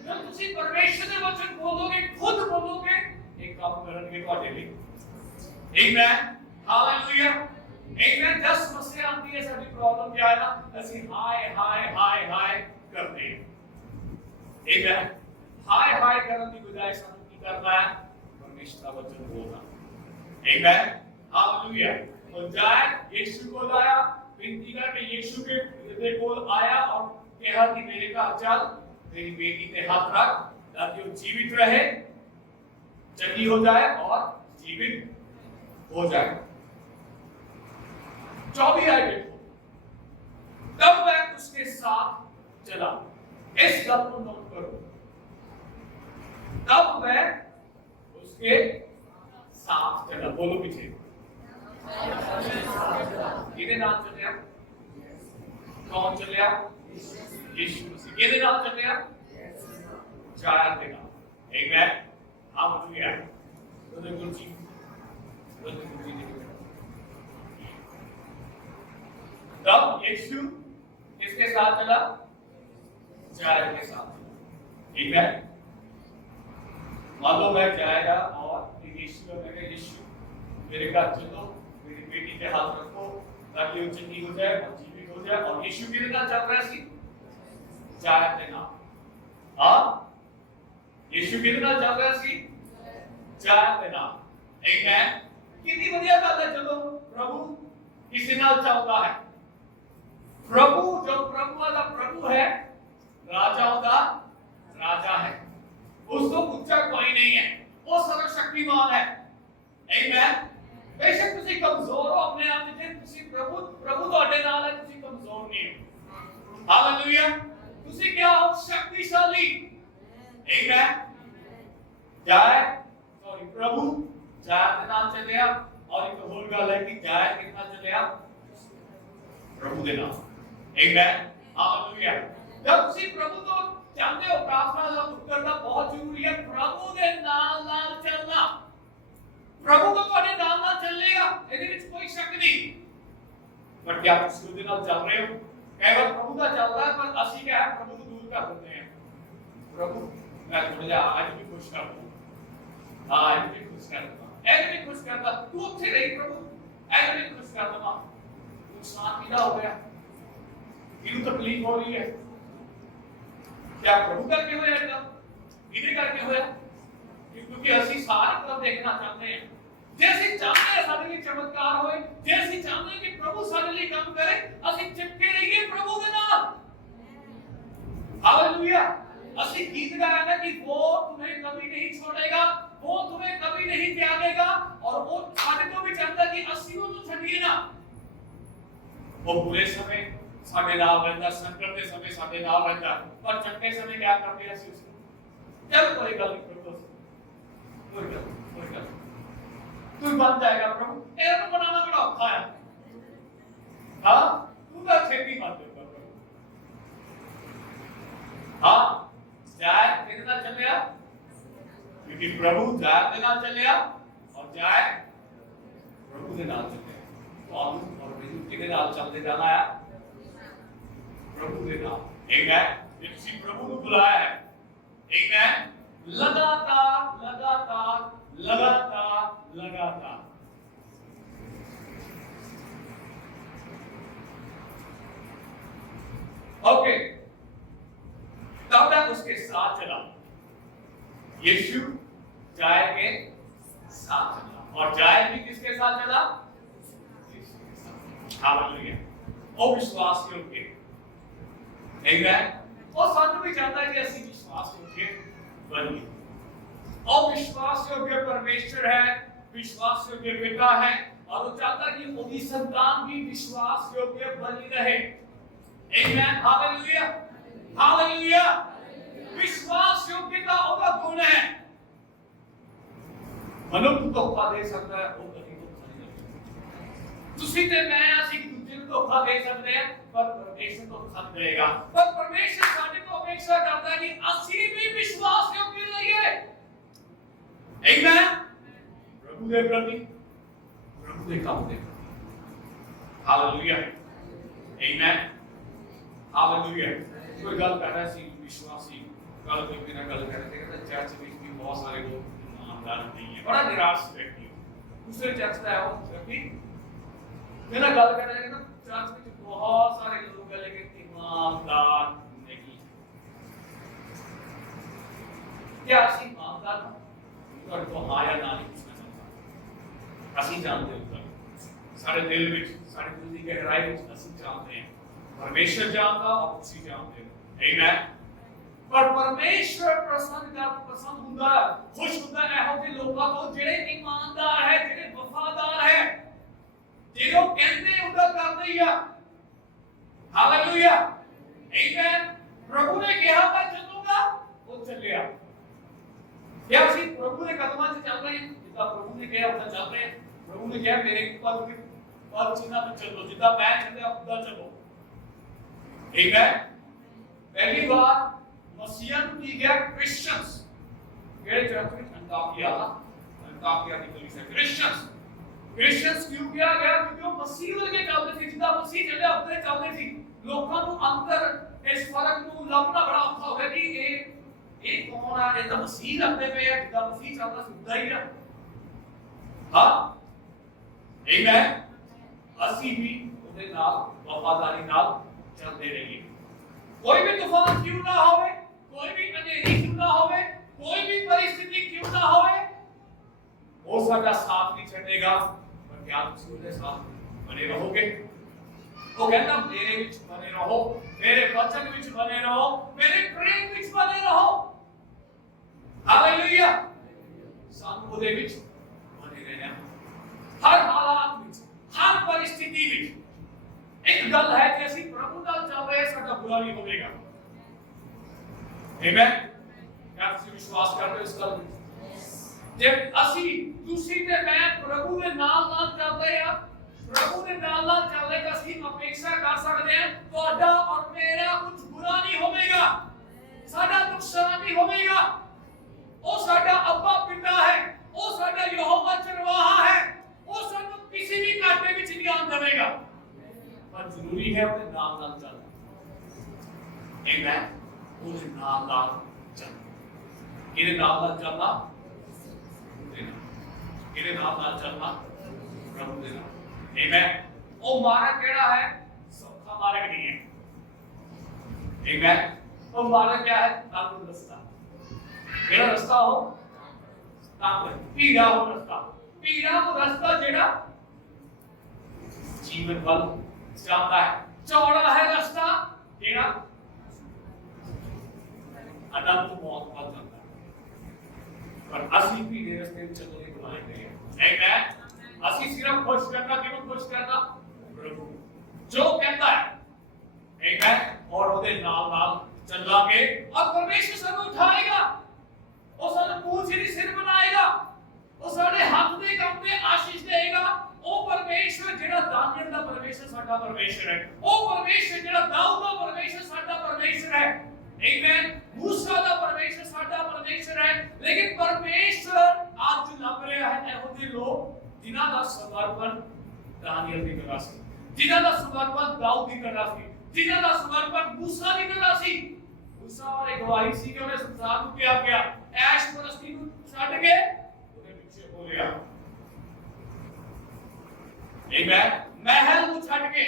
जब ਤੁਸੀਂ परमेश्वर ਦੇ वचन बोलोगे, खुद बोलोगे, एक काम करनगे ਤੁਹਾਡੇ ਲਈ। आमेन। हालेलुया। आमेन। जब समस्या आती है, साडी प्रॉब्लम क्या है ना, ਅਸੀਂ हाय हाय हाय हाय करते हैं। आमेन। हाय हाय करने की बजाय ਸਾਨੂੰ ਕੀ करना है, परमेश्वर का वचन बोलना। आमेन। हालेलुया। और जाए यीशु को लाया, विनती करके यीशु के हृदय को आया और कहा कि मेरे का चल, मेरी बेटी पे हाथ रख ताकि वो जीवित रहे, चंगी हो जाए और जीवित हो जाए। 24 आयत देखो। तब वह उसके साथ चला। इस बात को नोट करो। तब वह उसके साथ चला। बोलो पीछे। किने नाम चलिया? कौन चलिया? यीशु मसीह। किने नाम चलिया? चार के नाम। आमेन। हालेलुया। तो गुरुजी तब यीशु किसके साथ चला? चार के साथ। आमेन। मानो मैं जाएगा और यीशु ने यीशु मेरे घर चलो, मेरी बेटी पे हाथ रखो ताकि वो चंगी हो जाए और जीवित हो जाए। और यीशु मेरे साथ चल रहा है सी चार के नाम। हाँ, ਯਿਸੂ ਕਿਹਦੇ ਨਾਲ ਚੱਲ ਰਿਹਾ ਸੀ? ਜਾਇ ਦੇ ਨਾਲ। ਆਮੇਨ। ਕਿੰਨੀ ਵਧੀਆ ਗੱਲ ਹੈ ਜਦੋਂ ਪ੍ਰਭੂ ਕਿਸੇ ਨਾਲ ਚੱਲਦਾ ਹੈ। ਪ੍ਰਭੂ ਜੋ ਪ੍ਰਭੂਆਂ ਦਾ ਪ੍ਰਭੂ ਹੈ, ਰਾਜਾओं ਦਾ ਰਾਜਾ ਹੈ, ਉਸ ਤੋਂ ਉੱਚਾ ਕੋਈ ਨਹੀਂ ਹੈ, ਉਹ ਸਰਵ ਸ਼ਕਤੀਮਾਨ ਹੈ। ਆਮੇਨ। ਬੇਸ਼ੱਕ ਤੁਸੀਂ ਕਮਜ਼ੋਰ ਹੋ ਆਪਣੇ ਆਪ ਵਿੱਚ, ਤੁਸੀਂ ਪ੍ਰਭੂ ਤੁਹਾਡੇ ਨਾਲ ਹੈ, ਤੁਸੀਂ ਕਮਜ਼ੋਰ ਨਹੀਂ ਹੋ। ਹਾਲੇਲੂਇਆ। ਤੁਸੀਂ ਕਿਹਾ ਹੋ? ਸ਼ਕਤੀਸ਼ਾਲੀ। ਆਮੇਨ। प्रभु जाय के नाम चलिया। और एक होर गल है कि जाय कितना चलिया? प्रभु दे नाम। आमीन। हालेलुया। जब तुसी प्रभु तो चाहते हो, प्रार्थना का उत्तर करना बहुत जरूरी है। प्रभु दे नाल चलना, प्रभु तो ਤੁਹਾਡੇ ਨਾਲ ਚੱਲੇਗਾ, ਇਹਦੇ ਵਿੱਚ ਕੋਈ ਸ਼ੱਕ ਨਹੀਂ। ਪਰ क्या ਤੁਸੀਂ ਉਹਦੇ ਨਾਲ ਚੱਲ ਰਹੇ ਹੋ? ਕਈ ਵਾਰ ਪ੍ਰਭੂ ਦਾ ਚੱਲ ਰਿਹਾ ਪਰ ਅਸੀਂ ਕਿਹਾ ਪ੍ਰਭੂ ਤੋਂ ਦੂਰ ਕਰ ਦਿੰਦੇ ਹਾਂ। ਪ੍ਰਭੂ मैं थोड़ा जा आज भी खुश कर दूं, आज भी खुश कर दूं, ऐसे भी खुश कर दूं, तू अच्छे रही प्रभु, ऐसे भी खुश कर दूं। तू शांति ना हो गया, इन्हें तकलीफ हो रही है, क्या प्रभु करके हुए हैं? इन्हें करके हुए, क्योंकि ਅਸੀਂ सारी तरफ देखना चाहते हैं। जैसे चाहते हैं ਸਾਡੇ ਲਈ चमत्कार होए, जैसे चाहते हैं कि प्रभु ਸਾਡੇ ਲਈ काम करे, ਅਸੀਂ चिपके रहिए प्रभु के नाल। हालेलुया। ਅਸੀਂ गीत गाया ना कि वो तुम्हें कभी नहीं छोड़ेगा, वो तुम्हें कभी नहीं त्यागेगा, और वो ਸਾਡੇ ਤੋਂ ਵੀ ਚਾਹੁੰਦਾ ਕਿ ਅਸੀਂ ਉਹਨੂੰ ਛੱਡੀਏ ਨਾ। ਉਹ ਬੁਰੇ ਸਮੇਂ ਸਾਡੇ ਨਾਲ ਰਹਿੰਦਾ, ਸੰਕਟ ਦੇ ਸਮੇਂ ਸਾਡੇ ਨਾਲ ਰਹਿੰਦਾ, ਪਰ ਚੰਗੇ ਸਮੇਂ ਕੀ ਕਰਦੇ ਅਸੀਂ ਉਸਨੂੰ ਜਦ ਕੋਈ ਗੱਲ ਨਹੀਂ ਕਰਦਾ, ਕੋਈ ਗੱਲ तू बन जाएगा प्रभु, तेरे को बनाना बड़ा औखा है। हाँ तू तो खेती मत कर प्रभु। हाँ जाए किसके साथ चल गया? क्योंकि प्रभु जाए के साथ चल गया और जाए प्रभु के नाम चल गया। तो हम और किसके नाम चलते जाना है? प्रभु के नाम। एक है किसी प्रभु को बुलाया है, एक है लगातार लगातार लगातार लगातार। ओके, तब तक उसके साथ चला, यीशु जाय के साथ चला, और जाय भी किसके साथ चला? यीशु के साथ। हालेलुया। वो विश्वास योग्य, आमीन। और साथ भी चाहता है कि ऐसी विश्वास योग्य बनिए। और विश्वास योग्य परमेश्वर है, विश्वास योग्य बेटा है, और वो चाहता है कि उसकी संतान भी विश्वास योग्य बनी रहे। आमीन। हालेलुया। हालेलुया। विश्वास योग्यता उसका गुण है। मनुष्य धोखा दे सकता है, वो कभी धोखा नहीं देगा। ਤੁਸੀਂ ਤੇ ਮੈਂ ਅਸੀਂ ਦੂਜੇ ਨੂੰ ਧੋਖਾ ਦੇ ਸਕਦੇ ਹਾਂ, ਪਰ ਪਰਮੇਸ਼ਰ ਧੋਖਾ ਨਹੀਂ ਦੇਗਾ। ਪਰ ਪਰਮੇਸ਼ਰ ਸਾਡੇ ਤੋਂ ਅਪੇक्षा ਕਰਦਾ ਹੈ ਕਿ ਅਸੀਂ ਵੀ ਵਿਸ਼ਵਾਸ ਯੋਗ ਰਹੀਏ। आमीन। प्रभु के प्रति, प्रभु के काम के प्रति। हालेलुया। आमीन। हालेलुया। कोई गल कर रहा सी विश्वासी गल करके ना गल कर रहे थे, कहता चर्च में भी बहुत सारे लोग ईमानदार नहीं है, बड़ा निराश व्यक्ति। दूसरे चर्च का है वो व्यक्ति मेरा गल कर रहे थे ना, चर्च में बहुत सारे लोग हैं लेकिन ईमानदार नहीं। क्या ऐसी ईमानदार और तो हाँ या ना नहीं पूछना चाहता। ਅਸੀਂ ਜਾਣਦੇ ਹਾਂ ਸਾਡੇ ਦਿਲ ਵਿੱਚ, ਸਾਡੇ ਦਿਲ ਦੀ ਗਹਿਰਾਈ ਵਿੱਚ ਅਸੀਂ ਜਾਣਦੇ ਹਾਂ, ਪਰਮੇਸ਼ਰ ਜਾਣਦਾ ਔਰ ਤੁਸੀਂ ਜਾਣਦੇ ਹੋ। ਆਮੀਨ। ਪਰ ਪਰਮੇਸ਼ਰ ਪਸੰਦ ਹੁੰਦਾ, ਖੁਸ਼ ਹੁੰਦਾ ਇਹੋ ਜਿਹੇ ਲੋਕਾਂ ਤੋਂ ਜਿਹੜੇ ਇਮਾਨਦਾਰ ਹੈ, ਜਿਹੜੇ ਵਫਾਦਾਰ ਹੈ, ਜਿਹੜੇ ਉਹ ਕਹਿੰਦੇ ਉਹਦਾ ਕਰਦੇ ਹੀ ਆ। ਹਾਲੇਲੂਇਆ। ਆਮੀਨ। ਪ੍ਰਭੂ ਨੇ ਕਿਹਾ ਮੈਂ ਚੱਲੂਗਾ, ਉਹ ਚੱਲਿਆ। क्या उसी प्रभु ने कदमां से चल रहे हैं, जितना प्रभु ने कहा उतना चल रहे हैं। प्रभु ने कहा मेरे पर चिन्ह पे चलो, जितना मैं चलता उधर चलो। आमीन। पहली बार मसीहन की गया क्रिश्चियंस, केड़े चर्च में अंताकिया की कलीसिया क्रिश्चियंस क्यों किया गया? क्योंकि वो मसीह वर्गे चलते थे, जितना मसीह चले उतने चलते थे। लोगों को अंदर इस फर्क को लभना बड़ा औखा हो गया कि ये कौन है? ये तो मसीह लगते पे है, जितना मसीह चलता सुधरा ही है। हाँ आमीन। ਅਸੀਂ ਵੀ ਉਹਦੇ ਨਾਲ ਵਫਾਦਾਰੀ ਨਾਲ ਚੱਲਦੇ ਰਹੀਏ। ਕੋਈ ਵੀ ਤੂਫਾਨ ਕਿਉਂ ਨਾ ਹੋਵੇ, ਕੋਈ ਵੀ ਅੰਧੇਰੀ ਕਿਉਂ ਨਾ ਹੋਵੇ, कोई भी परिस्थिति क्यों ना होए वो साडा साथ नहीं छड्डेगा पर क्या तुसीं उहदे साथ बने रहोगे वो कहता मेरे विच बने रहो मेरे वचन विच बने रहो मेरे प्रेम विच बने रहो हालेलुया सानू उहदे विच बने रहना हर हालात विच हर परिस्थिति विच एक गल है कि ਅਸੀਂ ਪ੍ਰਭੂ ਨਾਲ ਚੱਲ ਰਹੇ ਸਾਡਾ ਬੁਰਾ ਨਹੀਂ ਹੋਵੇਗਾ ਆਮੇਨ क्या ਤੁਸੀਂ ਵਿਸ਼ਵਾਸ ਕਰਦੇ ਹੋ ਇਸ ਗੱਲ ਵਿੱਚ ਜੇ ਅਸੀਂ ਤੁਸੀਂ ਤੇ ਮੈਂ ਪ੍ਰਭੂ ਦੇ ਨਾਲ ਚੱਲਦੇ ਆ ਪ੍ਰਭੂ ਦੇ ਨਾਲ ਚੱਲਦੇ ਤਾਂ ਅਸੀਂ ਅਪੇਖਾ ਕਰ ਸਕਦੇ ਹਾਂ ਤੁਹਾਡਾ ਔਰ ਮੇਰਾ ਕੁਝ ਬੁਰਾ ਨਹੀਂ ਹੋਵੇਗਾ ਸਾਡਾ ਨੁਕਸਾਨ ਨਹੀਂ ਹੋਵੇਗਾ ਉਹ ਸਾਡਾ ਅੱਬਾ ਪਿਤਾ ਹੈ ਉਹ ਸਾਡਾ ਯਹੋਵਾ ਚਰਵਾਹਾ ਹੈ ਉਹ ਸਾਨੂੰ ਕਿਸੇ ਵੀ ਘਾਟੇ ਵਿੱਚ ਨਹੀਂ ਆਉਣ ਦੇਵੇਗਾ पर जरूरी है उन्हें नाल चलना आमेन उन्हें नाल चलना इहदे नाल चलना इहदे नाल चलना प्रभु दे नाल आमेन ओ मार्ग केड़ा है सौखा मार्ग नहीं है आमेन ओ मार्ग क्या है ताकू रास्ता केड़ा रास्ता हो ताकू पीड़ा हो रास्ता जेड़ा जीवन वाल जाता है चौड़ा है रास्ता केड़ा अनंत मौत पर जाता है पर असली पीड़े रास्ते में चलने को आए गए आमेन असली सिर्फ खुश करना क्यों खुश करना प्रभु जो कहता है आमेन और ਉਹਦੇ ਨਾਲ ਚੱਲਾਂਗੇ और परमेश्वर ਸਾਨੂੰ ਉਠਾਏਗਾ ਉਹ ਸਾਨੂੰ ਪੂਛ ਨਹੀਂ ਸਿਰ ਬਣਾਏਗਾ ਉਹ ਸਾਡੇ ਹੱਥ ਦੇ ਕੰਮ ਤੇ ਆਸ਼ੀਸ਼ ਦੇਗਾ ਉਹ ਪਰਮੇਸ਼ਰ ਜਿਹੜਾ ਦਾਨੀਅਲ ਦਾ ਪਰਮੇਸ਼ਰ ਸਾਡਾ ਪਰਮੇਸ਼ਰ ਹੈ ਉਹ ਪਰਮੇਸ਼ਰ ਜਿਹੜਾ ਦਾਊਦ ਦਾ ਪਰਮੇਸ਼ਰ ਸਾਡਾ ਪਰਮੇਸ਼ਰ ਹੈ ਆਮੇਨ ਮੂਸਾ ਦਾ ਪਰਮੇਸ਼ਰ ਸਾਡਾ ਪਰਮੇਸ਼ਰ ਹੈ ਲੇਕਿਨ ਪਰਮੇਸ਼ਰ ਅੱਜ ਲੱਭ ਰਿਹਾ ਹੈ ਇਹੋ ਜਿਹੇ ਲੋਕ ਜਿਨ੍ਹਾਂ ਦਾ ਸਮਰਪਣ ਦਾਨੀਅਲ ਦੀ ਤਰ੍ਹਾਂ ਸੀ ਜਿਨ੍ਹਾਂ ਦਾ ਸਮਰਪਣ ਦਾਊਦ ਦੀ ਤਰ੍ਹਾਂ ਸੀ ਜਿਨ੍ਹਾਂ ਦਾ ਸਮਰਪਣ ਮੂਸਾ ਦੀ ਤਰ੍ਹਾਂ ਸੀ ਮੂਸਾ ਵਾਲੇ ਗਵਾਹੀ ਸੀ ਕਿ ਉਹਨੇ ਸੰਸਾਰ ਨੂੰ ਕਿਹਾ ਗਿਆ ਐਸ਼ ਪ੍ਰਸਤੀ ਨੂੰ ਛੱਡ ਕੇ ਉਹਦੇ ਪਿੱਛੇ ਹੋ ਗਿਆ आमेन महल ਨੂੰ ਛੱਡ ਕੇ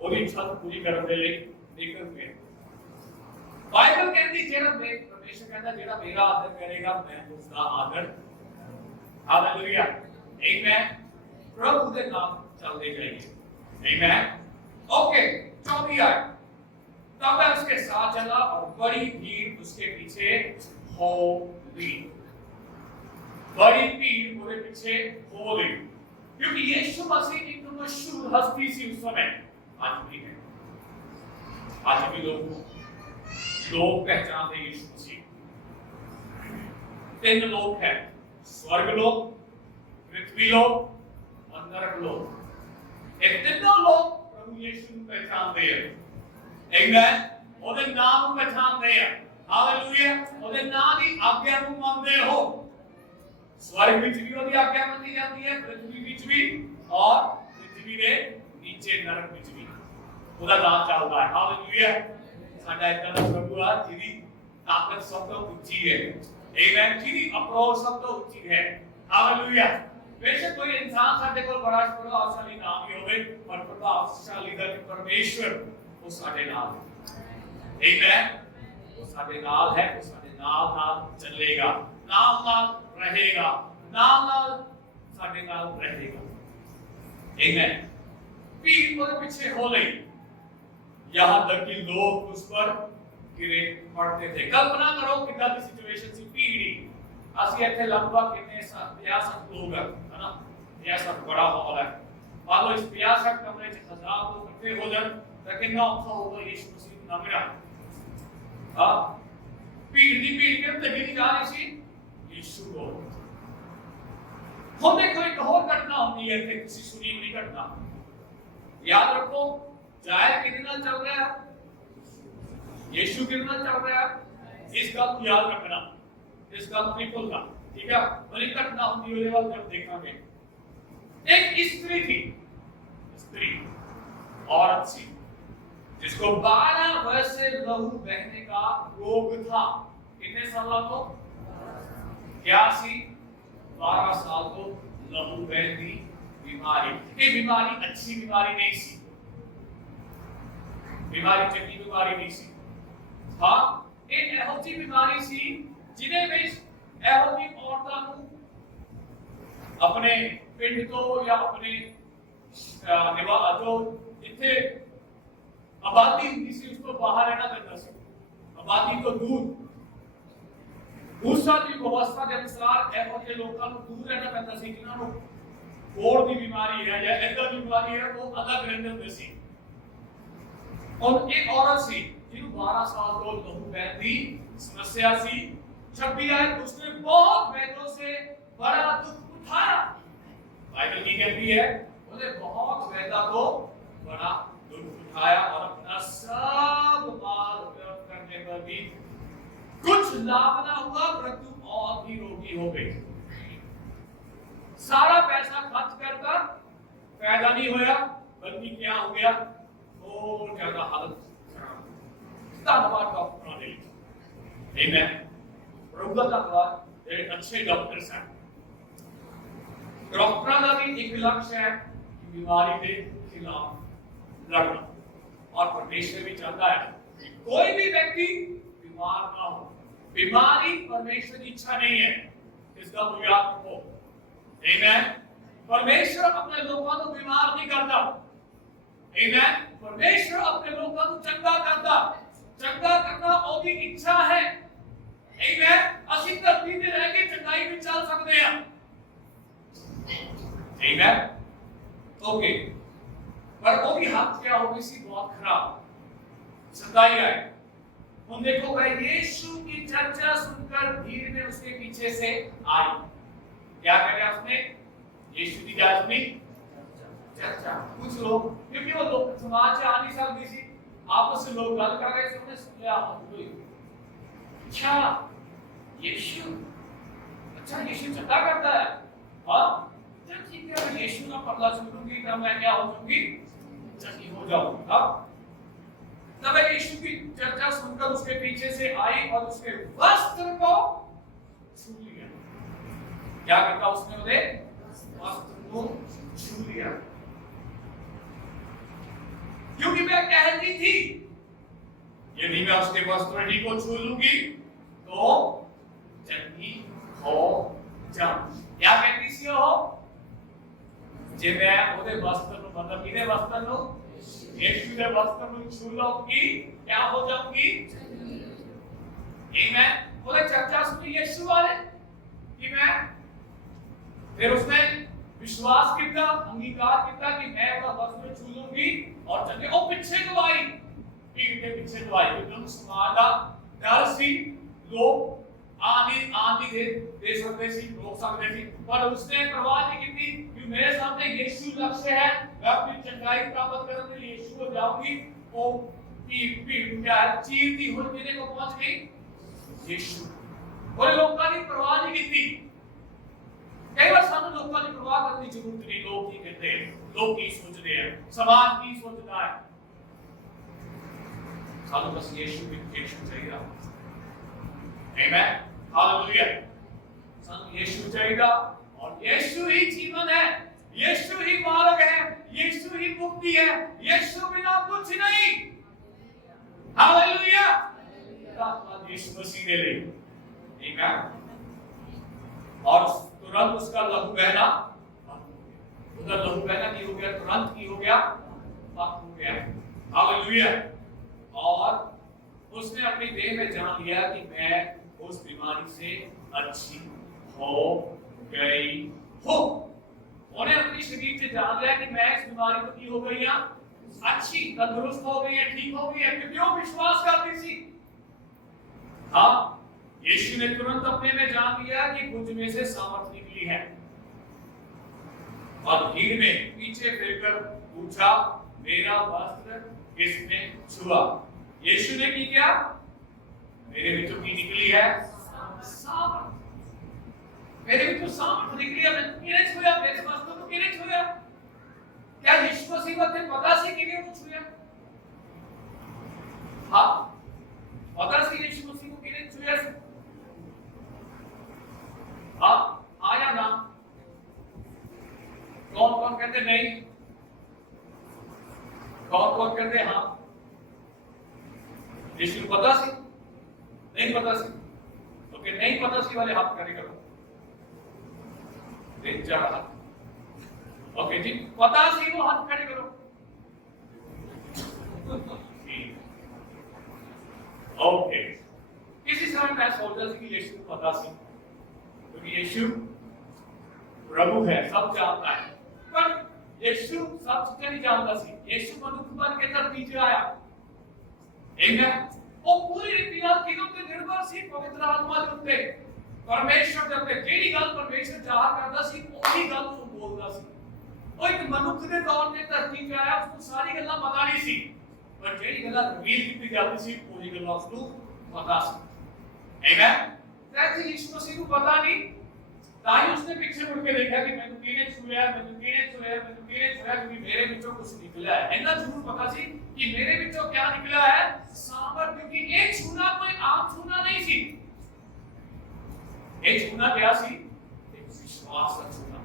ਉਹਦੀ ਛੱਤ ਪੂਰੀ ਕਰਨ ਦੇ ਲਈ ਨਿਕਲ ਗਏ ਬਾਈਬਲ ਕਹਿੰਦੀ ਜਿਹੜਾ ਪਰਮੇਸ਼ਰ ਕਹਿੰਦਾ ਜਿਹੜਾ ਮੇਰਾ ਆਦਰ ਕਰੇਗਾ ਮੈਂ ਉਸ ਦਾ ਆਦਰ ਹਾਲੇਲੂਇਆ ਆਮੇਨ प्रभु ਦੇ ਨਾਮ ਚੱਲਦੇ ਜਾਈਏ आमेन ओके 24 आयत तब वह उसके साथ चला और बड़ी भीड़ उसके पीछे हो गई बड़ी भीड़ उसके पीछे हो गई क्योंकि यीशु मसीह एक मशहूर हस्ती थी उस समय आज भी है आज भी लोग पहचानते यीशु मसीह 3 लोग हैं स्वर्ग लोक पृथ्वी लोक और नरक लोक ये तीनों लोग प्रभु यीशु को पहचानते हैं आमेन ਉਹਦੇ ਨਾਮ ਨੂੰ ਪਛਾਣਦੇ ਆ ਹਾਲੇਲੂਇਆ ਉਹਦੇ ਨਾਮ ਦੀ ਆਗਿਆ ਨੂੰ ਮੰਨਦੇ ਹੋ स्वर्ग विच भी ਉਹਦੀ ਆਗਿਆ ਮੰਨੀ ਜਾਂਦੀ ਹੈ ਪ੍ਰithvi ਵਿੱਚ ਵੀ ਔਰ ਪ੍ਰithvi ਦੇ ਨੀਚੇ ਨਰਕ ਵਿੱਚ ਵੀ ਉਹਦਾ ਨਾਮ ਚੱਲਦਾ ਹੈ ਹਾਲੇਲੂਇਆ ਸਾਡਾ ਇਦਾਂ ਦਾ ਪ੍ਰਭੂ ਆ ਜਿਹਦੀ ਤਾਕਤ ਸਭ ਤੋਂ ਉੱਚੀ ਹੈ ਆਮੇਨ ਜਿਹਦੀ ਅਪਰੋਚ ਸਭ ਤੋਂ ਉੱਚੀ ਹੈ ਹਾਲੇਲੂਇਆ बेशक कोई इंसान ਸਾਡੇ ਕੋਲ ਬੜਾ ਪ੍ਰਭਾਵਸ਼ਾਲੀ ਨਾ ਵੀ ਹੋਵੇ ਪਰ ਪ੍ਰਭਾਵਸ਼ਾਲੀ ਦਾ ਪਰਮੇਸ਼ਵਰ ਉਹ ਸਾਡੇ ਨਾਲ ਹੈ ਆਮੇਨ ਉਹ ਸਾਡੇ ਨਾਲ ਹੈ ਉਹ ਸਾਡੇ ਨਾਲ ਚੱਲੇਗਾ ਨਾਲ रहेगा नाल साडे नाल रहेगा आमेन भीड़ ਉਹਦੇ ਪਿੱਛੇ ਹੋ ਲਈ यहां तक कि लोग उस पर गिरे पड़ते थे कल्पना करो कितना की सिचुएशन सी भीड़ ਅਸੀਂ ਇੱਥੇ ਲਗਭਗ ਕਿੰਨੇ 50 ਲੋਕ ਹੈ ਨਾ ਇਹ ਸਭ ਬੜਾ ਹਾਲ ਹੈ मान लो इस 50 कमरे ਚ 1000 लोग इकट्ठे हो जाए तो कितना औखा होगा यीशु मसीह का नाम हां भीड़ की भीड़ के अंदर गिरी जा रही सी यीशु को हम देखो एक और घटना होती है कि किसी सुनी हुई घटना याद रखो जाहिर कितने नाल चल रहा है यीशु कितने नाल चल रहा है इस बात को याद रखना इस बात को नहीं भूलना ठीक है और एक घटना होती है वाला जब देखेंगे एक स्त्री थी स्त्री औरत थी जिसको 12 वर्ष से लहू बहने का रोग था कितने साल को क्या सी 12 साल को लहू बहती बीमारी ये बीमारी अच्छी बीमारी नहीं सी बीमारी चंगी बीमारी नहीं सी हाँ ये एहो जी बीमारी सी जिन्हें भी ਇਹੋ ਜਿਹੀ ਔਰਤਾਂ ਨੂੰ अपने पिंड तो या अपने जो जिथे आबादी होती सी उसको बाहर रहना पैदा सी, आबादी तो दूर दूसरा की व्यवस्था के अनुसार ਇਹੋ ਜਿਹੇ लोगों को दूर रहना पैदा सी जिन्होंने कोड़ की बीमारी है या ऐसा बीमारी है वो अलग रहते होंगे सी। और एक औरत सी जिन्होंने 12 साल तो लहू बहन की समस्या सी, जब भी आए उसने बहुत वैद्यों से बड़ा दुख उठाया। बाइबल की कहती है उसने बहुत वैदा को बड़ा दुख उठाया और अपना सब माल व्यर्थ करने पर भी कुछ लाभ ना हुआ, परंतु और भी रोगी हो गई। सारा पैसा खर्च करता फायदा नहीं होया, बल्कि क्या हो गया और ज्यादा हालत खराब। धन्यवाद डॉक्टरों ने, आमीन। प्रभु का धन्यवाद, ये अच्छे डॉक्टर्स हैं। डॉक्टरों का भी एक लक्ष्य है कि बीमारी के खिलाफ लड़ना, और परमेश्वर भी चाहता है कि कोई भी व्यक्ति बीमार ना हो। बीमारी परमेश्वर की इच्छा नहीं है, इसका बुनियाद हो। आमीन। परमेश्वर अपने लोगों को बीमार नहीं करता। आमीन। परमेश्वर अपने लोगों को चंगा करता। चंगा करना उसकी इच्छा है। आमीन। असि धरती पे रह के चंगाई भी चल सकते हैं। आमीन। ओके, पर वो भी हाथ क्या हो गई सी बहुत खराब, सताई आए। हम देखो भाई यीशु की चर्चा सुनकर भीड़ में उसके पीछे से आई। क्या करा उसने? यीशु की क्या सुनी? चर्चा। कुछ लोग, क्योंकि वो लोग समाज से आ नहीं सकती थी, आपस में लोग गल कर रहे थे, उन्हें सुन हुई। अच्छा यीशु, अच्छा यीशु चर्चा करता है, हाँ ठीक है, मैं यीशु का पगला सुनूंगी तब मैं क्या हो जाऊंगी? चंगी हो जाऊंगी। तब यीशु की चर्चा सुनकर उसके पीछे से आई और उसके वस्त्र को छू लिया। क्या करता उसने? उसे वस्त्र को छू लिया, क्योंकि मैं कहती थी यदि मैं उसके वस्त्र ही को छू लूंगी तो चंगी हो जाऊं। क्या कहती सी हो? जे मैं ਉਹਦੇ वस्त्र ਨੂੰ, मतलब किने वस्त्र ਨੂੰ? यीशु के वस्त्र ਨੂੰ छू लूंगी, क्या हो जाऊंगी? आमीन। बोले चर्चा सुनी यीशु वाले कि मैं, फिर उसने विश्वास किया, अंगीकार किया कि मैं उसका वस्त्र छू लूंगी और चंगे। और पीछे तो आई, भीड़ के पीछे तो आई, क्योंकि समाज का डर सी, लोग आंधी दे सकते सी, रोक सकते सी, पर उसने परवाह नहीं की कि मेरे सामने यीशु लक्ष्य है, मैं अपनी चंगाई प्राप्त करने के लिए यीशु को जाऊंगी। वो भीड़ क्या है, चीरती हुई मेरे को पहुंच गई यीशु। और लोगों की परवाह नहीं की। कई बार सामने लोगों की परवाह करने की जरूरत नहीं। लोग की कहते हैं, लोग की सोचते हैं, समाज की सोचता है, सालों बस यीशु चाहिए। आमीन। हालेलुया। सन यीशु चाहिए, और यीशु ही जीवन है, यीशु ही मार्ग है, यीशु ही मुक्ति है, यीशु बिना कुछ नहीं। हालेलुया। धन्यवाद यीशु मसीह ने ले। आमीन। और तुरंत उसका लहू बहना, उसका लहू बहना की हो गया, तुरंत की हो गया, बंद हो गया। हालेलुया। और उसने अपनी देह में जान लिया कि मैं उस बीमारी से अच्छी हो गई हूं। उन्हें अपनी शरीर से जान लिया कि मैं इस बीमारी को की हो गई है, अच्छी तंदुरुस्त हो गई है, ठीक हो गई है, क्योंकि वो विश्वास करती थी। हाँ, यीशु ने तुरंत अपने में जान लिया कि मुझ में से सामर्थ निकली है, और भीड़ में पीछे फिरकर पूछा मेरा वस्त्र किसने छुआ? यीशु ने की क्या? मेरे विचों की निकली है सामर्थ, मेरे विचों सामर्थ निकली है। मैंने किने छुआ? मेरे वस्त्र को किने छुआ? क्या यीशु मसीह को पता सी किने को छुआ? हाँ, पता सी यीशु मसीह को किने छुआ? हाँ, आया ना? कौन कौन कहते नहीं? कौन कौन कहते हाँ? यीशु को पता सी? नहीं पता सी? तो कि नहीं पता सी वाले हाथ खड़े करो। तीन चार हाथ। ओके जी, पता सी वो हाथ खड़े करो। ओके, किसी समय मैं सोचता था कि यीशु को पता सी, क्योंकि यीशु प्रभु है, सब जानता है। पर यीशु सब चीजें नहीं जानता सी। यीशु मनुष्य बन के धरती पे आया, आमीन। वो पूरी रीतियां किदों ते निर्भर सी पवित्र आत्मा दे उत्ते। परमेश्वर दे उत्ते जेड़ी गल परमेश्वर चाह करदा सी ओही गल वो बोलदा सी। ਉਹ ਇੱਕ ਮਨੁੱਖ ਦੇ ਤੌਰ ਤੇ ਧਰਤੀ ਤੇ ਆਇਆ, ਉਸਨੂੰ ਸਾਰੀ ਗੱਲਾਂ ਪਤਾ ਨਹੀਂ ਸੀ, ਪਰ ਜਿਹੜੀ ਗੱਲਾਂ ਰਿਵੀਲ ਕੀਤੀ ਜਾਂਦੀ ਸੀ ਉਹੀ ਗੱਲਾਂ ਉਸਨੂੰ ਪਤਾ ਸੀ। ਆਮੀਨ। ਤੇ ਯਿਸੂ ਮਸੀਹ ਨੂੰ ਪਤਾ ਨਹੀਂ, ਤਾਂ ਹੀ ਉਸਨੇ ਪਿੱਛੇ ਮੁੜ ਕੇ ਦੇਖਿਆ ਕਿ ਮੈਨੂੰ ਕਿਹਨੇ ਛੂਇਆ, ਮੈਨੂੰ ਕਿਹਨੇ ਛੂਇਆ, ਮੈਨੂੰ ਕਿਹਨੇ ਛੂਇਆ, ਕਿਉਂਕਿ ਮੇਰੇ ਵਿੱਚੋਂ ਕੁਝ ਨਿਕਲਿਆ ਹੈ। ਇਹਨਾਂ ਜ਼ਰੂਰ ਪਤਾ ਸੀ ਕਿ ਮੇਰੇ ਵਿੱਚੋਂ ਕੀ ਨਿਕਲਿਆ ਹੈ, ਸਾਮਰ, ਕਿਉਂਕਿ ਇਹ ਛੂਣਾ ਕੋਈ ਆਮ ਛੂਣਾ ਨਹੀਂ ਸੀ। ਇਹ ਛੂਣਾ ਕਿਹਾ ਸੀ ਇੱਕ ਵਿਸ਼ਵਾਸ ਦਾ ਛੂਣਾ।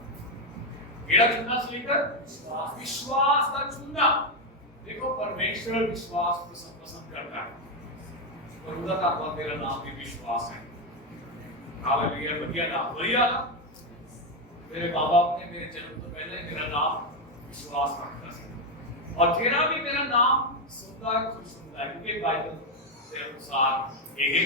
केड़ा चुनना से लेकर विश्वास का चुनना। देखो परमेश्वर विश्वास को पसंद करता है। प्रभु का मेरा नाम भी विश्वास है। हालेलुया, बढ़िया नाम, बढ़िया ना। मेरे बाप ने मेरे जन्म तो पहले मेरा नाम विश्वास रखा था, और तेरा भी मेरा नाम सुनता है, खुश सुनता है, क्योंकि बाइबल के अनुसार यही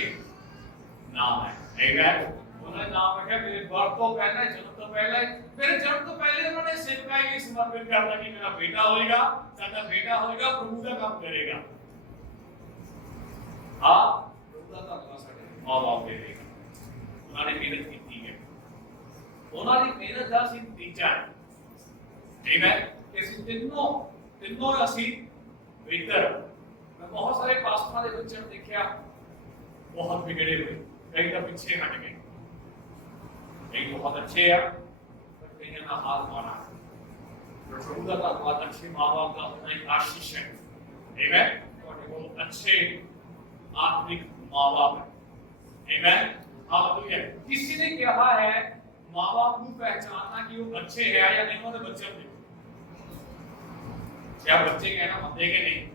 नाम है। आमीन। उन्होंने नाम रखा मेरे बर्थ तो पहले, जन्म तो पहले, मेरे जन्म तो पहले उन्होंने सेवकाई की समर्पित करना कि मेरा बेटा होएगा, साਡਾ बेटा होएगा, प्रभु का काम करेगा। हाँ, प्रभु का काम साडे मां-बाप करेगा। उन्होंने मेहनत की है, उन्होंने मेहनत का सी नतीजा है। आमीन। कि तीनों असी बेहतर। मैं बहुत सारे पास्टरां दे बच्चे देखा बहुत बिगड़े हुए, कई तो पीछे हट गए, एक बहुत अच्छे हैं पर कहीं ना हाल माना। प्रभु का धन्यवाद, अच्छे माँ-बाप का होना एक आशीष है। आमीन। और बहुत अच्छे आत्मिक माँ-बाप हैं। आमीन। हालेलुया। किसी ने कहा है माँ-बाप को पहचानना कि वो अच्छे हैं या नहीं, वो तो बच्चे होते। क्या बच्चे कहना मानते कि नहीं?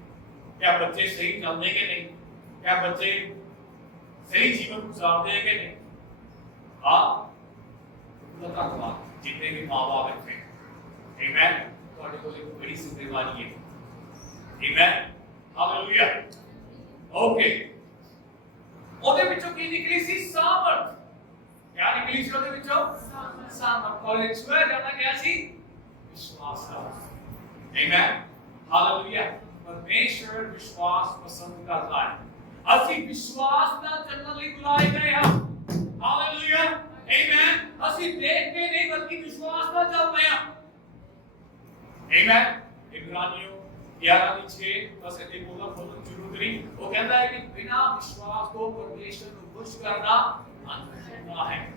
क्या बच्चे सही चलते कि नहीं? क्या बच्चे सही जीवन गुजारते हैं कि नहीं? हाँ, धन्यवाद जितने भी माँ-बाप हैं। आमीन। ਤੁਹਾਡੇ ਕੋਲ ਇੱਕ ਬੜੀ ਜ਼ਿੰਮੇਵਾਰੀ ਹੈ। ਆਮੀਨ। ਹਾਲੇਲੂਇਆ। ਓਕੇ, ਉਹਦੇ ਵਿੱਚੋਂ ਕੀ ਨਿਕਲੀ ਸੀ? ਸਾਮਰਥ। ਕੀ ਨਿਕਲੀ ਸੀ ਉਹਦੇ ਵਿੱਚੋਂ? ਸਾਮਰਥ। ਔਰ ਇੱਕ ਸਵੇਰ ਜਾਣਾ ਗਿਆ ਸੀ ਵਿਸ਼ਵਾਸ ਦਾ। ਆਮੀਨ। ਹਾਲੇਲੂਇਆ। ਪਰਮੇਸ਼ਰ ਵਿਸ਼ਵਾਸ ਪਸੰਦ ਕਰਦਾ ਹੈ। ਅਸੀਂ ਵਿਸ਼ਵਾਸ ਨਾਲ ਚੱਲਣ ਲਈ ਬੁਲਾਏ ਗਏ ਹਾਂ। ਹਾਲੇਲੂਇਆ। आमीन। ਅਸੀਂ ਦੇਖ ਕੇ ਨਹੀਂ ਬਲਕਿ ਵਿਸ਼ਵਾਸ ਨਾਲ ਚੱਲਦੇ ਹਾਂ। ਆਮੀਨ। ਇਬਰਾਨੀਓ 11:6 ਬਸ ਇਹ ਬੋਲਣਾ ਬਹੁਤ ਜ਼ਰੂਰੀ। ਉਹ ਕਹਿੰਦਾ ਹੈ ਕਿ ਬਿਨਾਂ ਵਿਸ਼ਵਾਸ ਤੋਂ ਪਰਮੇਸ਼ਰ ਨੂੰ ਖੁਸ਼ ਕਰਨਾ ਅਸੰਭਵ ਹੈ।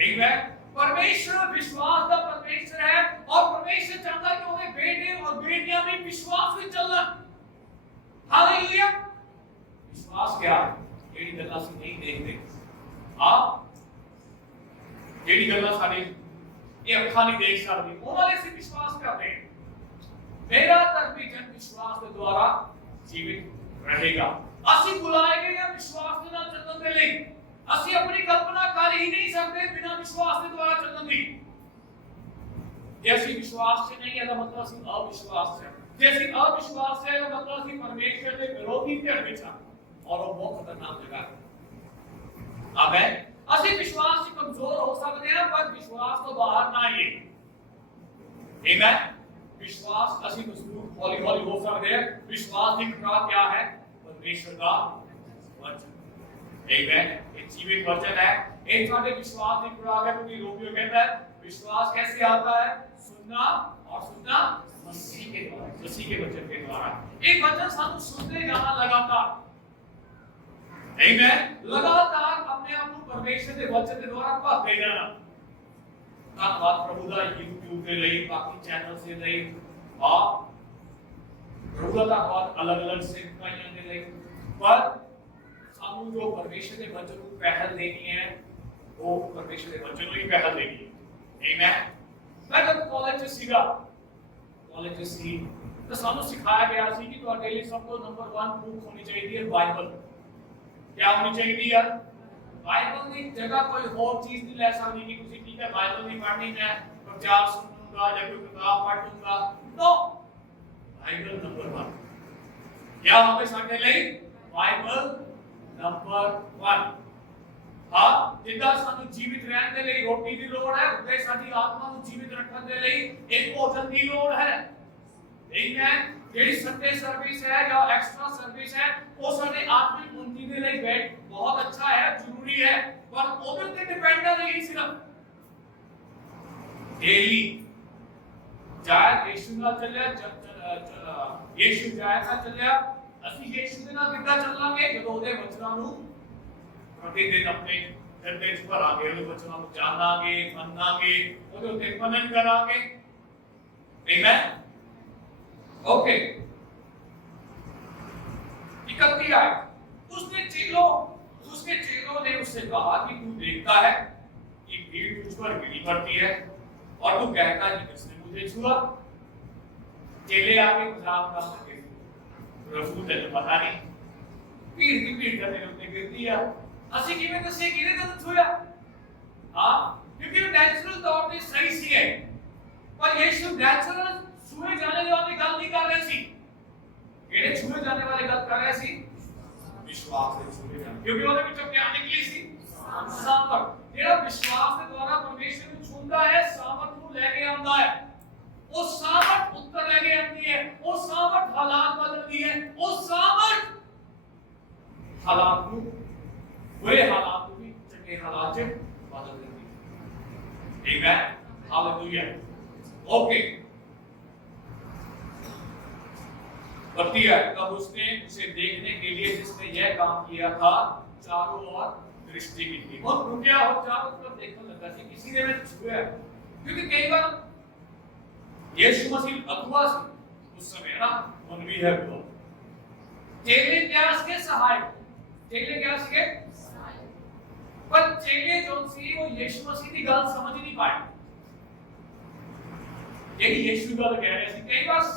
ਆਮੀਨ। परमेश्वर विश्वास का परमेश्वर है, और परमेश्वर चाहता है कि ਉਹਦੇ बेटे और बेटियां भी विश्वास में चलना। हालेलुया। विश्वास क्या है? ਜਿਹੜੀ ਗੱਲਾਂ ਅਸੀਂ ਨਹੀਂ ਦੇਖਦੇ, ਜਿਹੜੀ ਗੱਲਾਂ ਸਾਡੀ ਇਹ ਅੱਖਾਂ ਨਹੀਂ ਦੇਖ ਸਕਦੀ, ਉਹਨਾਂ ਲਈ ਅਸੀਂ ਵਿਸ਼ਵਾਸ ਕਰਦੇ ਹਾਂ। ਮੇਰਾ ਧਰਮੀ ਜਨ ਵਿਸ਼ਵਾਸ ਦੇ ਦੁਆਰਾ ਜੀਵਿਤ ਰਹੇਗਾ। ਅਸੀਂ ਬੁਲਾਏ ਗਏ ਹਾਂ ਵਿਸ਼ਵਾਸ ਦੇ ਨਾਲ ਚੱਲਣ ਦੇ ਲਈ। ਅਸੀਂ ਆਪਣੀ ਕਲਪਨਾ ਕਰ ਹੀ ਨਹੀਂ ਸਕਦੇ ਬਿਨਾਂ ਵਿਸ਼ਵਾਸ ਦੇ ਦੁਆਰਾ ਚੱਲਣ ਦੀ। ਜੇ ਅਸੀਂ ਵਿਸ਼ਵਾਸ 'ਚ ਨਹੀਂ ਹੈ ਤਾਂ ਮਤਲਬ ਅਸੀਂ ਅਵਿਸ਼ਵਾਸ 'ਚ। ਜੇ ਅਸੀਂ ਅਵਿਸ਼ਵਾਸ 'ਚ ਹੈ ਤਾਂ ਮਤਲਬ ਅਸੀਂ ਪਰਮੇਸ਼ਰ ਦੇ ਵਿਰੋਧੀ ਧਿਰ ਵਿੱਚ ਹਾਂ, ਔਰ ਉਹ ਬਹੁਤ ਖਤਰਨਾਕ ਜਗ੍ਹਾ ਹੈ। ਆਮੀਨ। ਅਸੀਂ ਵਿਸ਼ਵਾਸ 'ਚ ਕਮਜ਼ੋਰ ਹੋ ਸਕਦੇ ਹਾਂ, ਪਰ ਵਿਸ਼ਵਾਸ ਤੋਂ ਬਾਹਰ ਨਾ ਆਈਏ। ਆਮੀਨ। ਵਿਸ਼ਵਾਸ ਅਸੀਂ ਮਜ਼ਬੂਤ ਹੌਲੀ ਹੌਲੀ ਹੋ ਸਕਦੇ ਹਾਂ। ਵਿਸ਼ਵਾਸ ਦੀ ਖੁਰਾਕ क्या है? परमेश्वर का वचन। आमीन। ये जीवित वचन है। एक ਸਾਡੇ विश्वास की खुराक है, क्योंकि रोमियो कहता है विश्वास कैसे आता है? सुनना, और सुनना मसीह के द्वारा, मसीह के वचन के द्वारा। एक वचन सानू सुनते जाना लगातार। आमीन। लगातार अपने आप को परमेश्वर के वचन के द्वारा भरते जाना। धन्यवाद प्रभु ਦਾ YouTube ਦੇ ਲਈ, ਬਾਕੀ ਚੈਨਲ ਦੇ ਲਈ, प्रभु का धन्यवाद अलग-अलग सेवकाइयां ਦੇ ਲਈ। पर ਸਾਨੂੰ जो परमेश्वर के वचन को पहल देनी है, वो परमेश्वर के वचन को ही पहल देनी है। आमीन। मैं जब कॉलेज में सीगा, कॉलेज में सी तो ਸਾਨੂੰ ਸਿਖਾਇਆ ਗਿਆ ਸੀ ਕਿ ਤੁਹਾਡੇ ਲਈ ਸਭ ਤੋਂ ਨੰਬਰ 1 बुक होनी चाहिए है बाइबल। क्या होनी चाहिए यार? बाइबल की जगह कोई और चीज नहीं ले सकती कि ਤੁਸੀਂ ठीक है बाइबल नहीं पढ़नी मैं प्रचार सुनूंगा या कोई किताब पढ़ूंगा नो बाइबल नंबर 1 क्या होवे ਸਾਡੇ ਲਈ बाइबल नंबर 1 ਹਾਂ ਜਿੱਦਾਂ ਸਾਨੂੰ ਜੀਵਿਤ ਰਹਿਣ ਦੇ ਲਈ ਰੋਟੀ ਦੀ ਲੋੜ ਹੈ ਉੱਤੇ ਸਾਡੀ ਆਤਮਾ ਨੂੰ ਜੀਵਿਤ ਰੱਖਣ ਦੇ ਲਈ ਇੱਕ ਭੋਜਨ ਦੀ ਲੋੜ ਹੈ ਆਮੇਨ ਜਿਹੜੀ ਸੰਡੇ ਸਰਵਿਸ ਹੈ ਜਾਂ ਐਕਸਟਰਾ ਸਰਵਿਸ ਹੈ ਉਹ ਸਾਡੇ ਆਤਮਿਕ ਉન્નਤੀ ਦੇ ਲਈ ਬਹੁਤ ਅੱਛਾ ਹੈ ਜ਼ਰੂਰੀ ਹੈ ਪਰ ਉਹਦੇ ਉੱਤੇ ਡਿਪੈਂਡ ਨਹੀਂ ਸਿਰਫ ਡੇਲੀ ਜਾਇ ਯੇਸ਼ੂ ਨਾਲ ਚੱਲਿਆ ਯੇਸ਼ੂ ਜਾਇ ਨਾਲ ਚੱਲਿਆ ਅਸੀਂ ਯੇਸ਼ੂ ਦੇ ਨਾਲ ਕਿੱਦਾਂ ਚੱਲਾਂਗੇ ਜਦੋਂ ਉਹਦੇ ਵਚਨਾਂ ਨੂੰ प्रतिदिन अपने हृदय च भरांगे ਉਹਦੇ ਵਚਨਾਂ ਨੂੰ ਜਾਣਾਂਗੇ ਮੰਨਾਂਗੇ ਉਹਦੇ ਉੱਤੇ ਮਨਨ ਕਰਾਂਗੇ ਆਮੇਨ ओके 31 आयत उसने चेलों ने उससे कहा कि तू देखता है कि भीड़ तुझ पर गिरी पड़ती है और तू कहता है कि किसने मुझे छुआ चेले आके मजाक ना सके प्रभु तेरे पता नहीं भीड़ करने उसने गिर दिया ਅਸੀਂ ਕਿਵੇਂ ਦੱਸੇ ਕਿਹਨੇ ਤੈਨੂੰ ਛੁਆ ਹਾਂ ਕਿਉਂਕਿ ਉਹ ਨੈਚੁਰਲ ਤੌਰ ਤੇ ਸਹੀ ਸੀ ਹੈ ਪਰ ਯੀਸ਼ੂ ਨੈਚੁਰਲ छुए जाने वाली गल नहीं कर रहे सी केड़े छुए जाने वाली गल कर रहे सी विश्वास से छुए जाने क्योंकि ਉਹਦੇ ਵਿੱਚੋਂ क्या निकली सी सामर्थ ਜਿਹੜਾ ਵਿਸ਼ਵਾਸ ਦੇ ਦੁਆਰਾ ਪਰਮੇਸ਼ਰ ਨੂੰ ਛੂੰਦਾ ਹੈ ਸਾਮਰਥ ਨੂੰ ਲੈ ਕੇ ਆਉਂਦਾ ਹੈ ਉਹ ਸਾਮਰਥ ਉੱਤਰ ਲੈ ਕੇ ਆਉਂਦੀ ਹੈ ਉਹ ਸਾਮਰਥ ਹਾਲਾਤ ਬਦਲਦੀ ਹੈ ਉਹ ਸਾਮਰਥ ਹਾਲਾਤ ਨੂੰ ਬੁਰੇ ਹਾਲਾਤ ਨੂੰ ਵੀ ਚੰਗੇ ਹਾਲਾਤ 'ਚ ਬਦਲ ਦਿੰਦੀ ਹੈ ਆਮੇਨ ਹਾਲੇਲੂਇਆ ओके बढ़ती है तब उसने उसे देखने के लिए जिसने यह काम किया था चारों ओर दृष्टि की थी और रुकिया हो चारों तरफ देखने लगा कि किसी ने मैं छुआ क्योंकि कई बार यीशु मसीह अगुवा से उस समय ना मन भी है वो चेले क्या उसके सहायक चेले क्या उसके पर चेले जो सी वो यीशु मसीह की गल समझ नहीं पाए यही यीशु गल कह रहे थे कई बार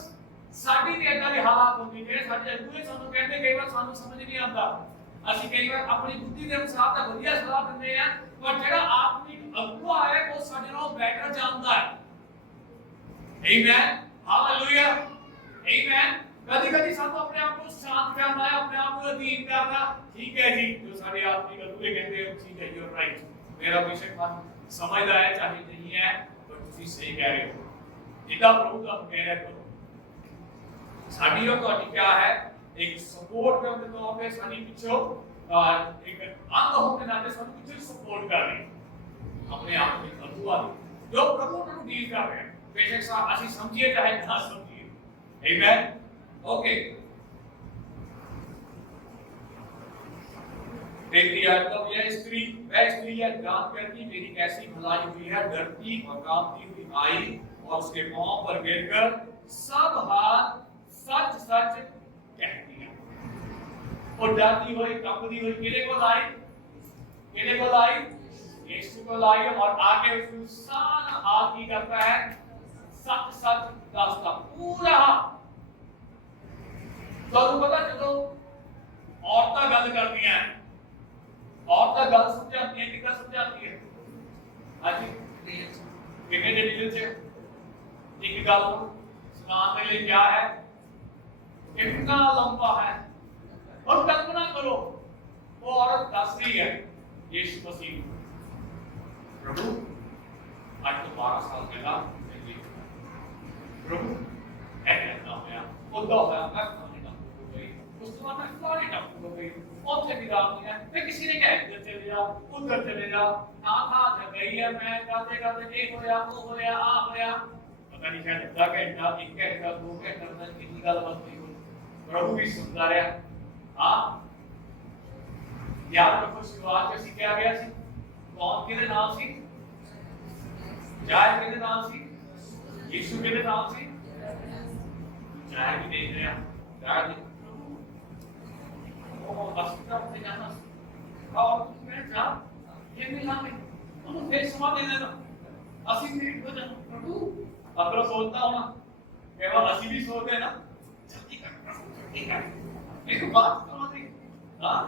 ਸਾਡੀ ਤੇ ਇਦਾਂ ਦੇ ਹਾਲਾਤ ਹੁੰਦੇ ਨੇ ਸਾਡੇ ਅਗੂਏ ਸਾਨੂੰ ਕਹਿੰਦੇ ਕਈ ਵਾਰ ਸਾਨੂੰ ਸਮਝ ਨਹੀਂ ਆਉਂਦਾ ਅਸੀਂ ਕਈ ਵਾਰ ਆਪਣੀ ਬੁੱਧੀ ਦੇ ਅਨੁਸਾਰ ਤਾਂ ਵਧੀਆ ਸਲਾਹ ਦਿੰਦੇ ਆ ਪਰ ਜਿਹੜਾ ਆਤਮਿਕ ਅਗੂਆ ਹੈ ਉਹ ਸਾਡੇ ਨਾਲੋਂ ਬੈਟਰ ਜਾਣਦਾ ਹੈ ਆਮੇਨ ਹਾਲੇਲੂਇਆ ਆਮੇਨ ਕਦੀ ਸਾਨੂੰ ਆਪਣੇ ਆਪ ਨੂੰ ਸ਼ਾਂਤ ਕਰਨਾ ਹੈ ਆਪਣੇ ਆਪ ਨੂੰ ਅਧੀਨ ਕਰਨਾ ਠੀਕ ਹੈ ਜੀ ਜੋ ਸਾਡੇ ਆਤਮਿਕ ਅਗੂਏ ਕਹਿੰਦੇ ਉਹ ਠੀਕ ਹੈ ਯੂ ਆਰ ਰਾਈਟ ਮੇਰਾ ਬੇਸ਼ੱਕ ਮਨ ਸਮਝਦਾ ਹੈ ਚਾਹੇ ਨਹੀਂ ਹੈ ਪਰ ਤੁਸੀਂ ਸਹੀ ਕਹਿ ਰਹੇ ਹੋ ਜਿੱਦਾਂ ਪ੍ਰਭੂ ਦਾ ਕਹਿ ਰਿਹਾ ਕਰੋ ਸਾਡੀ ਉਹ ਤੁਹਾਡੀ ਕੀ ਹੈ ਇੱਕ ਸਪੋਰਟ ਕਰਨ ਦੇ ਤੌਰ ਤੇ ਸਾਡੀ ਪਿੱਛੋਂ ਇੱਕ ਅੰਗ ਹੋਣ ਦੇ ਨਾਤੇ ਸਾਨੂੰ ਪਿੱਛੇ ਸਪੋਰਟ ਕਰ ਰਹੀ ਆਪਣੇ ਆਪ ਨੂੰ ਅਗੁਆ ਜੋ ਪ੍ਰਭੂ ਨੂੰ ਡੀਲ ਕਰ ਰਿਹਾ ਬੇਸ਼ੱਕ ਅਸੀਂ ਸਮਝੀਏ ਚਾਹੇ ਨਾ ਸਮਝੀਏ ਆਮੇਨ ओके देखती है तब यह स्त्री वह स्त्री यह जान कर कि मेरी कैसी भलाई हुई है डरती और कांपती हुई आई और उसके पांव पर गिरकर सब हाथ सच सच कहती है और डरती हुई कंपती हुई किले को लाई यीशु को लाई और आगे उसको सारा हाथ की करता है सच सच दसता पूरा तो पता जो औरतां गल करती हैं औरतां गल समझाती हैं कितना समझाती है आज कितने डिटेल से एक गल सुनाने के लिए क्या है कितना लंबा है और कल्पना करो वो औरत दस रही है यीशु मसीह प्रभु आज तो 12 साल के बाद प्रभु ऐसा होया वो दो है मैं उसके बाद मैं सारी टप्पू हो गई और भी रात है फिर किसी ने कहा इधर चले जा उधर चले जा ना था जब गई है मैं करते करते ये हो गया वो हो गया आ हो गया पता नहीं क्या लगता घंटा एक घंटा 2 घंटा तक कितनी गल बनती हो प्रभु भी सुनता रहा हां याद रखो शुरुआत में क्या गया सी कौन के नाम सी जाय के नाम सी यीशु के नाम सी जाय भी देख रहे हैं जाय और अस्पताल से जाना और मैं जा ये मिला में तो फिर समा दे देना 80 मिनट हो जाना प्रभु अगर सोचता हो ना केवल 80 भी सोचते हैं ना जल्दी कर एक बात समझ हां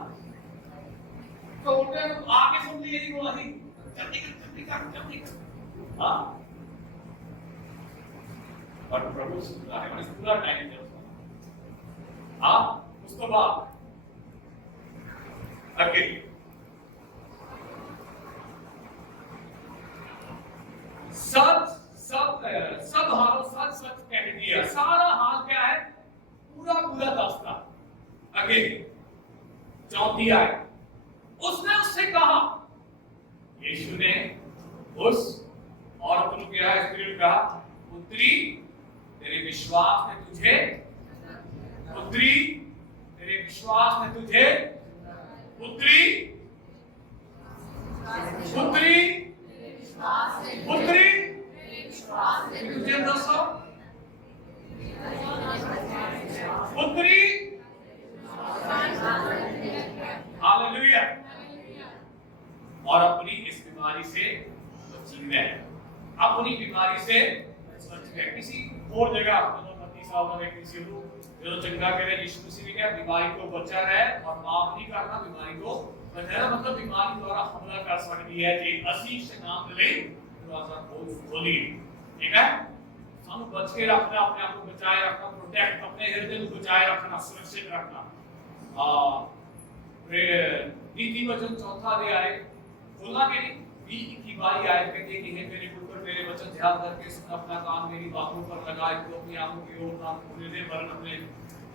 तो उल्टे आके सुन लिए नहीं बोला नहीं, जल्दी कर। हाँ, और प्रभु सुनता है, पूरा टाइम है उसका। हाँ, उसके बाद अकेले सब हालों सच कह दिया। सारा हाल क्या है? पूरा दास्ता अकेले। चौथी आयत, उसने उससे कहा, यीशु ने उस औरत को क्या स्त्री ने कहा, पुत्री तेरे विश्वास ने तुझे, पुत्री तेरे विश्वास ने तुझे, पुत्री पुत्री पुत्री तुझे दसो, पुत्री। हालेलुया। और अपनी इस बीमारी से बची है, अपनी बीमारी से बच गए। किसी और जगह पति साहब ने किसी को जो चंगा कह रहे, यीशु मसीह ने क्या बीमारी को बचा है और माफ नहीं करना, बीमारी को बचाना मतलब बीमारी द्वारा हमला कर सकती है जी। आशीष नाम ले दरवाजा खोली, ठीक है। हम बच के रखना, अपने आप को बचाए रखना, प्रोटेक्ट, अपने हृदय को बचाए रखना, सुरक्षित रखना। नीति वचन चौथा अध्याय खोलना के लिए की बारी आए, कहते हैं कि हे मेरे पुत्र मेरे वचन ध्यान करके सुन, अपना कान मेरी बातों पर लगाए, तो अपनी आंखों की ओर ना खोलने, वरन अपने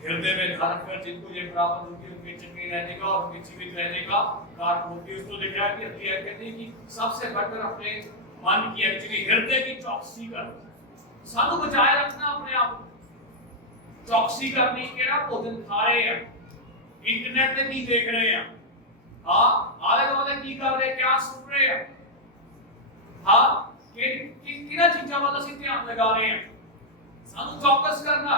हृदय में धारण कर, जिनको ये प्राप्त होगी उनके चंगे रहने का और उनके जीवित रहने का कारण होगी। उसको लिखा है कि अध्याय कहते हैं कि सबसे बढ़कर अपने मन की, एक्चुअली हृदय की चौकसी कर, सानू बचाए रखना, अपने आप चौकसी करनी। केड़ा भोजन खा रहे हैं, इंटरनेट पे की देख रहे हैं, हाँ आले दुआले की कर रहे, क्या सुन रहे हैं, हाँ किना चीज़ों वाला से ध्यान लगा रहे हैं। सानू चौकस करना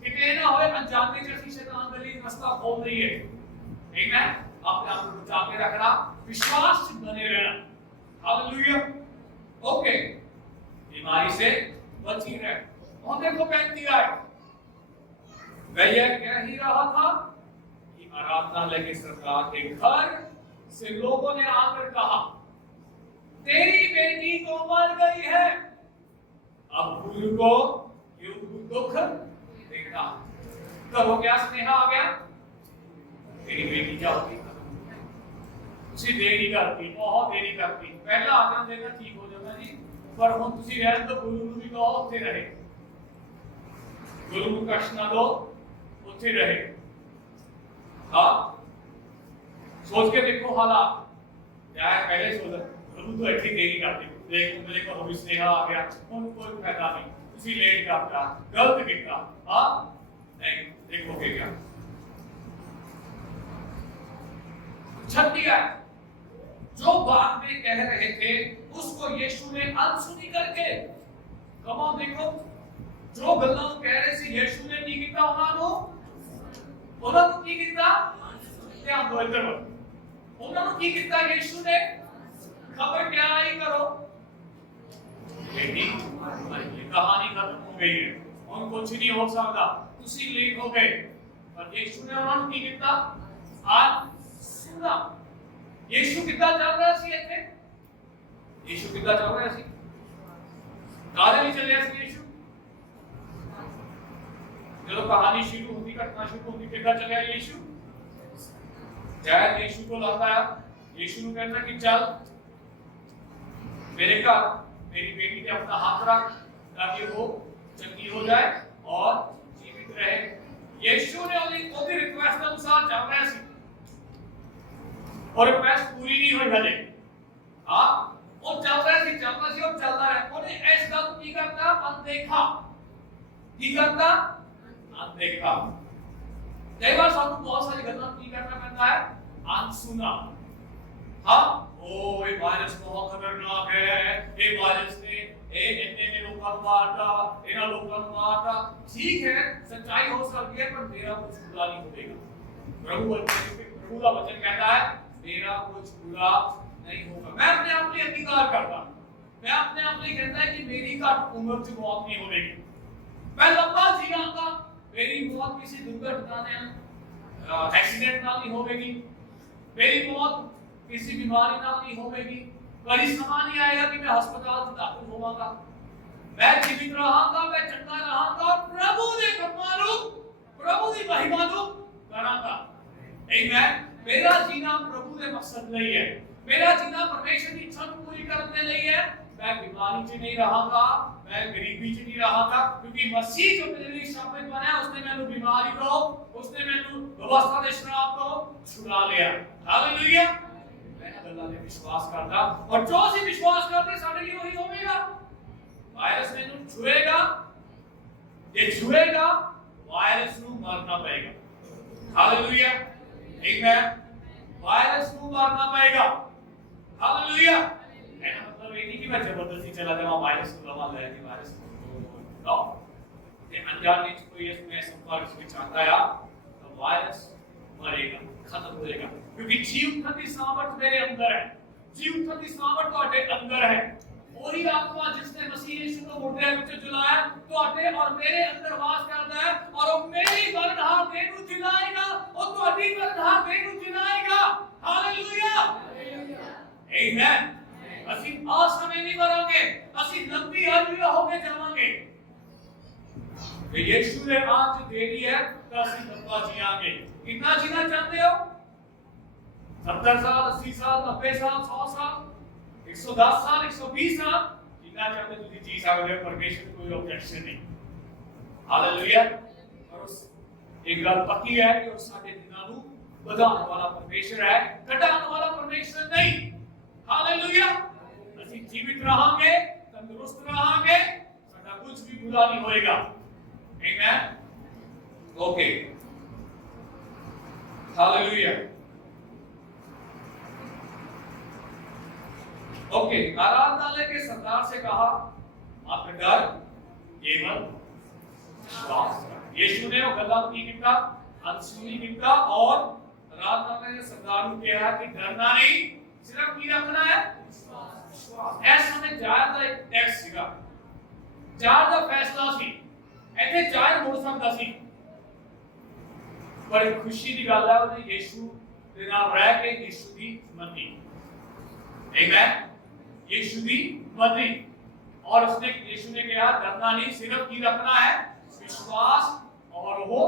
कि ना होए अनजाने जैसी शैतान गली रास्ता खोल रही है, ठीक है। अपने आप को बचा के रखना, विश्वास बने रहना। हालेलुया। ओके, बीमारी से बची रहे। और देखो 35 आयत, वह यह कह ही रहा था कि आराधनालय के सरकार के घर से लोगों ने आकर कहा, तेरी बेटी तो मर गई है, अब गुरु को क्यों दुख देखना। करो क्या स्नेहा आ गया, तेरी बेटी क्या होगी, उसी देरी करती, बहुत देरी करती, पहला आदम देना ठीक हो जाता जी, पर हम तुसी रहन तो गुरु भी कहो उत्थे रहे, गुरु को कष्ट ना दो, उत्थे रहे। हाँ, सोच के देखो हालात क्या है, पहले सोच गुरु तो ऐसी देरी करती, देख मेरे को अभी स्नेहा आ गया, कोई फायदा नहीं, उसी लेट करता, गलत किया। हाँ नहीं, देखोगे क्या 36 है, जो बात में कह रहे थे उसको यीशु ने अनसुनी करके, कमो देखो जो गल्लां कह रहे सी यीशु ने की कीता, उन्होंने की कीता, ध्यान दो इधर, उन्होंने की कीता यीशु ने, खबर क्या आई करो, बेटी कहानी खत्म हो गई है, और कुछ नहीं हो सकता, तुसी लेट हो गए, पर यीशु ने उन्होंने की कीता, आज सुना। यीशु कितना चल रहा सी इथे, यीशु कितना चल रहा सी, काले नहीं चले सी यीशु, जब कहानी शुरू होती, घटना शुरू होती, कितना चले यीशु, जय यीशु को लाता है, यीशु ने कहना कि चल मेरे घर मेरी बेटी ने अपना हाथ रख ताकि वो चंगी हो जाए और जीवित रहे। यीशु ने उनकी रिक्वेस्ट के अनुसार चल रहा सी, और रिक्वेस्ट पूरी नहीं हुई हले, हाँ वो चल रहा सी और चलता है, उन्हें इस गल की करता अनदेखा, की करता अनदेखा। कई बार सानू बहुत सारी गल्लां की करना पैंदा है, अनसुना। हाँ ओ ये वायरस बहुत खतरनाक है, ये वायरस ने इतने लोगों को मारता, इतना लोगों को मारता, ठीक है सच्चाई हो सकती है, पर मेरा कुछ बुरा नहीं होगा। प्रभु का वचन कहता है मेरा कुछ बुरा नहीं होगा। मैं अपने आप लिए अधिकार करता, मैं अपने आप लिए कहता है कि मेरी घट उम्र च मौत नहीं होगी, मैं लंबा जीवांगा, मेरी मौत किसी दुर्घटना ने एक्सीडेंट नाल नहीं होगी, मेरी मौत किसी बीमारी नाल नहीं होगी, कभी समा नहीं आएगा कि मैं अस्पताल से दाखिल होवांगा। मैं जीवित रहांगा, मैं चंगा रहांगा, प्रभु दे कम्मां नूं, प्रभु दी महिमा नूं करांगा। आमीन। मेरा जीना प्रभु दे मकसद नहीं है, मेरा जीना परमेश्वर की इच्छा पूरी करने नहीं है। मैं बीमारी च नहीं रहांगा, मैं गरीबी च नहीं रहांगा, क्योंकि मसीह जो मेरे लिए शामिल बना है, उसने मैंने बीमारी को, उसने मैंने व्यवस्था दे श्राप को छुड़ा लिया। हालेलुया। मैं अल्लाह ने विश्वास करता, और जो सी विश्वास करते सारे लिए वही होगा। वायरस ने नु छुएगा, ये छुएगा, वायरस नु मरना पड़ेगा। हालेलुया। आमीन। वायरस को मारना पड़ेगा। हालेलुया। है ना, मतलब ये नहीं कि मैं जबरदस्ती चला जाऊं वायरस को लगा ले कि वायरस को नो, ये अनजाने कोई इसमें संपर्क में चाहता है तो वायरस मरेगा, खत्म हो जाएगा, क्योंकि जीव की सामर्थ मेरे अंदर है, जीव की सामर्थ ਤੁਹਾਡੇ अंदर है। वही आत्मा जिसने मसीह यीशु को मुर्दे ਵਿੱਚ जलाया ਤੁਹਾਡੇ और मेरे अंदर वास करता है, और वो मेरी मरणहार देह ਨੂੰ जिलाएगा, और ਤੁਹਾਡੀ मरणहार देह ਨੂੰ जिलाएगा। हालेलुया। आमीन। ਅਸੀਂ ਆ ਸਮੇਂ ਨਹੀਂ ਮਰਾਂਗੇ, ਅਸੀਂ ਲੰਬੀ ਆਯੂ ਹੋ ਕੇ ਜਾਵਾਂਗੇ। ਜੇ ਯीशु ने आज देरी है तो ਅਸੀਂ ਲੰਬਾ ਜੀਵਾਂਗੇ। कितना जीना चाहते हो? 70 साल, 80 साल, 90 साल, 100 साल, 110 साल, 120 साल जीना चाहते तो जी सकते हो, परमेश्वर कोई ऑब्जेक्शन नहीं। हालेलुया। और उस एक गल पक्की है कि उस साडे दिनां नूं ਵਧਾਉਣ वाला परमेश्वर है, घटाने वाला परमेश्वर नहीं। हालेलुया। ਅਸੀਂ जीवित रहांगे, तंदुरुस्त रहांगे, साडा कुछ भी बुरा नहीं होएगा। आमीन। ओके। हालेलुया। ओके। आराधनालय के सरदार से कहा आप डर केवल विश्वास। यीशु ने वो गलत नहीं किया, अनसुनी किया, और आराधनालय के सरदार ने कहा कि डरना नहीं, सिर्फ की रखना है विश्वास। ऐसा में जायद एक टैक्स सीगा, जायद दा फैसला सी, ऐसे जायद हो सकता सी, पर खुशी की गल है उन्हें यीशु दे नाल रह के यीशु दी मनी। आमीन। यीशु दी मनी, और उसने यीशु ने कहा डरना नहीं, सिर्फ की रखना है विश्वास, और वो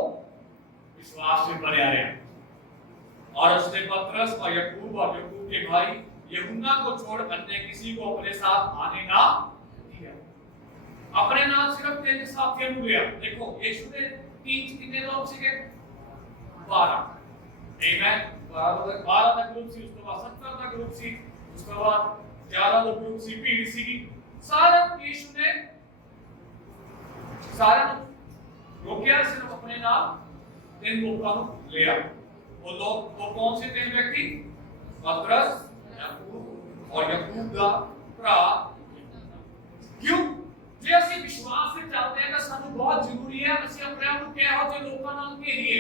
विश्वास में बने रहे। और उसने पतरस और याकूब के भाई यूहन्ना को छोड़ अन्य किसी को अपने साथ आने ना दिया। अपने नाम सिर्फ 3 साथियों को लिया। देखो यीशु ने 3 कितने लोग सीखे? 12। आमीन। 12 का ग्रुप सी, उसके बाद 70 का ग्रुप सी, उसके बाद 11 लोग ग्रुप सी, भीड़ सी। सारा यीशु ने सारा रोकिया, सिर्फ अपने नाम 3 लोगों को लिया। वो लोग वो कौन से 3 व्यक्ति? पतरस, याकूब और याकूब का भरा। क्यों? जे ਅਸੀਂ विश्वास से चलते हैं तो ਸਾਨੂੰ बहुत जरूरी है ਅਸੀਂ ਆਪਣੇ ਆਪ ਨੂੰ ਕਿਹੋ ਜਿਹੇ ਲੋਕਾਂ ਨਾਲ ਘੇਰੀਏ,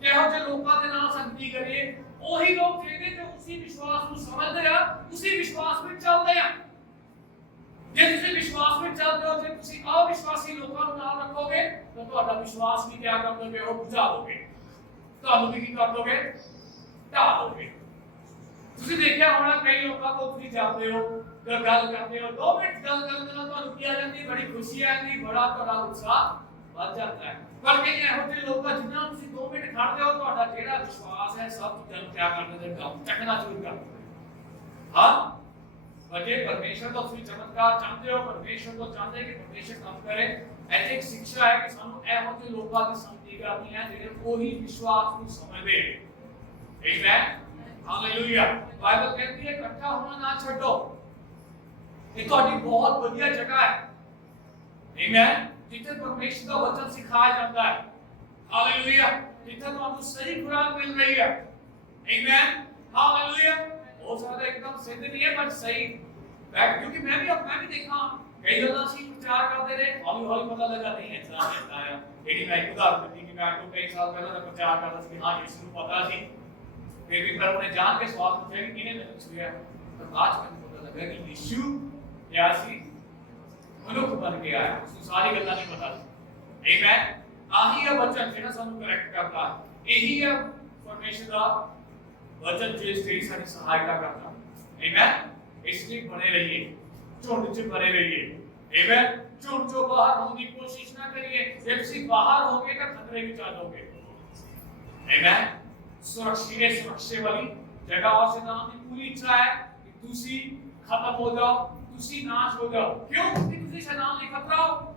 ਕਿਹੋ ਜਿਹੇ ਲੋਕਾਂ ਦੇ ਨਾਲ ਸੰਗਤੀ ਕਰੀਏ। ਉਹੀ ਲੋਕ ਜਿਹੜੇ ਤੇ ਉਸੇ ਵਿਸ਼ਵਾਸ ਨੂੰ ਸਮਝਦੇ ਆ, ਉਸੇ ਵਿਸ਼ਵਾਸ ਵਿੱਚ ਚੱਲਦੇ ਆ। ਜੇ ਤੁਸੀਂ ਵਿਸ਼ਵਾਸ ਵਿੱਚ ਚੱਲਦੇ ਹੋ, ਜੇ ਤੁਸੀਂ ਅਵਿਸ਼ਵਾਸੀ ਲੋਕਾਂ ਨੂੰ ਨਾਲ ਰੱਖੋਗੇ ਤਾਂ ਤੁਹਾਡਾ ਵਿਸ਼ਵਾਸ ਵੀ ਕਿਆ ਕਰ ਦੋਗੇ? ਉਹ ਬੁਝਾ ਦੋਗੇ, ਤੁਹਾਨੂੰ ਵੀ ਕੀ ਕਰ ਦੋਗੇ? ਢਾਹ ਦੋਗੇ। ਤੁਸੀਂ ਦੇਖਿਆ ਹੋਣਾ ਕਈ ਲੋਕਾਂ ਤੋਂ ਤੁਸੀਂ ਜਾਂਦੇ ਹੋ, जब गल करते हो 2 मिनट गल करने ਨਾਲ ਤੁਹਾਨੂੰ ਕੀ ਆ ਜਾਂਦੀ? ਬੜੀ ਖੁਸ਼ੀ ਆਉਂਦੀ, ਬੜਾ ਤੁਹਾਡਾ ਉਤਸ਼ਾਹ ਵੱਧ ਜਾਂਦਾ ਹੈ। ਪਰ ਕਈ ਇਹੋ ਜਿਹੇ ਲੋਕ ਜਿਨ੍ਹਾਂ ਨੂੰ ਤੁਸੀਂ 2 ਮਿੰਟ ਖੜਦੇ ਹੋ, ਤੁਹਾਡਾ ਜਿਹੜਾ ਵਿਸ਼ਵਾਸ ਹੈ ਸਭ ਚੀਜ਼ਾਂ ਨੂੰ ਕਿਆ ਕਰ ਦਿੰਦੇ? ਚੱਕਣਾ ਸ਼ੁਰੂ ਕਰ ਦਿੰਦੇ। ਹਾਂ, ਵਜੇ ਪਰਮੇਸ਼ਰ ਤੋਂ ਤੁਸੀਂ ਚਮਤਕਾਰ ਚਾਹੁੰਦੇ ਹੋ, ਪਰਮੇਸ਼ਰ ਤੋਂ ਚਾਹੁੰਦੇ ਕਿ ਪਰਮੇਸ਼ਰ ਕੰਮ ਕਰੇ। ਐਸੀ ਇੱਕ ਸਿੱਖਿਆ ਹੈ ਕਿ ਸਾਨੂੰ ਇਹੋ ਜਿਹੇ ਲੋਕਾਂ ਦੀ ਸੰਗਤੀ ਕਰਨੀ ਹੈ ਜਿਹੜੇ ਉਹੀ ਵਿਸ਼ਵਾਸ ਨੂੰ ਸਮਝਦੇ ਨੇ। ਆਮੇਨ। ਹਾਲੇਲੂਇਆ। ਬਾਈਬਲ ਕਹਿੰਦੀ ਹੈ ਇਕੱਠਾ ਹੋਣਾ ਨਾ ਛੱਡੋ। ये ਤੁਹਾਡੀ ਬਹੁਤ ਵਧੀਆ ਜਗ੍ਹਾ ਹੈ। ਆਮੇਨ। ਜਿੱਥੇ ਪਰਮੇਸ਼ਰ ਦਾ ਵਚਨ ਸਿਖਾਇਆ ਜਾਂਦਾ ਹੈ। ਹਾਲੇਲੂਇਆ। ਜਿੱਥੇ ਤੁਹਾਨੂੰ ਸਹੀ ਖੁਰਾਕ ਮਿਲ ਰਹੀ ਹੈ। ਆਮੇਨ। ਹਾਲੇਲੂਇਆ। ਉਹ ਸਾਡਾ ਇੱਕਦਮ ਸਿੱਧ ਨਹੀਂ ਹੈ, ਪਰ ਸਹੀ ਬੈਠ, ਕਿਉਂਕਿ ਮੈਂ ਵੀ ਦੇਖਾਂ ਕਈ ਗੱਲਾਂ ਸੀ ਪ੍ਰਚਾਰ ਕਰਦੇ ਰਹੇ, ਹੌਲੀ ਹੌਲੀ ਪਤਾ ਲੱਗਾ ਨਹੀਂ ਇਤਨਾ ਹੁੰਦਾ ਹੈ। ਜਿਹੜੀ ਮੈਂ ਉਦਾਹਰਨ ਦਿੱਤੀ ਕਿ ਮੈਂ ਤੋਂ ਕਈ ਸਾਲ ਪਹਿਲਾਂ ਦਾ ਪ੍ਰਚਾਰ ਕਰਦਾ ਸੀ, ਹਾਂ ਯਿਸੂ ਨੂੰ ਪਤਾ ਸੀ, ਫਿਰ ਵੀ ਪਰ ਉਹਨੇ ਜਾਣ ਕੇ ਸਵਾਲ ਪੁੱਛਿਆ ਕਿ ਕਿਹਨੇ ਮੈਨੂੰ ਛੂਇਆ, ਪਰ ਬਾਅਦ ਵਿੱਚ ਪਤਾ ਲੱਗਾ ਕਿ ਯਿਸੂ क्या सी मनुख बन के आया, उसको सारी गल्लां नहीं पता सी। आमीन। आही है वचन जेड़ा सानू करेक्ट करता है, यही है परमेश्वर दा वचन जो ढेर सारी सहायता करता है। आमेन। इसलिए बने रहिए, झुंड से बने रहिए। आमेन। झुंड जो बाहर होने की कोशिश ना करिए, जब से बाहर होगे तो खतरे में चलोगे। आमेन। सुरक्षित वाली जगह से नाम की पूरी इच्छा है कि तुसी खत्म हो जाओ, तुसी नाश हो जाओ। क्यों? क्योंकि तुसी शैतान ने खतरा हो।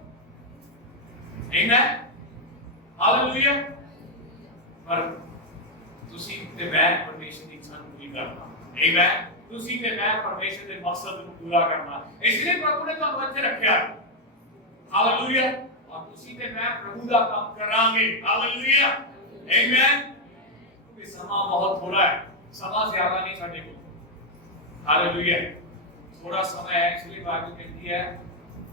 आमेन। हालेलुया। पर तुसी ते मैं परमेश्वर की इच्छा पूरी करना। आमेन। तुसी ते मैं परमेश्वर के मकसद को पूरा करना। इसलिए प्रभु ने तो वचन रखा है। हालेलुया। और तुसी ते मैं प्रभु का काम करांगे। हालेलुया। आमेन। समा बहुत थोड़ा है, समा ज्यादा नहीं छाटे को। हालेलुया। थोड़ा समय है, इसलिए बाइबल कहती है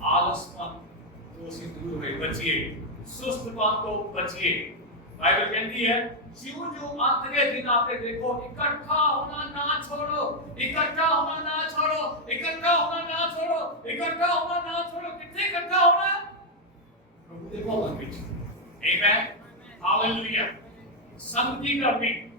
आलसपन तो से दूर रहिए, बचिए, सुस्तपन को बचिए। बाइबल कहती है जो जो अंत के दिन आते देखो, इकट्ठा होना ना छोड़ो, इकट्ठा होना ना छोड़ो, इकट्ठा होना ना छोड़ो, इकट्ठा होना ना छोड़ो। कितने इकट्ठा होना? प्रभु के भवन में। आमेन। हालेलुया। संगति करनी।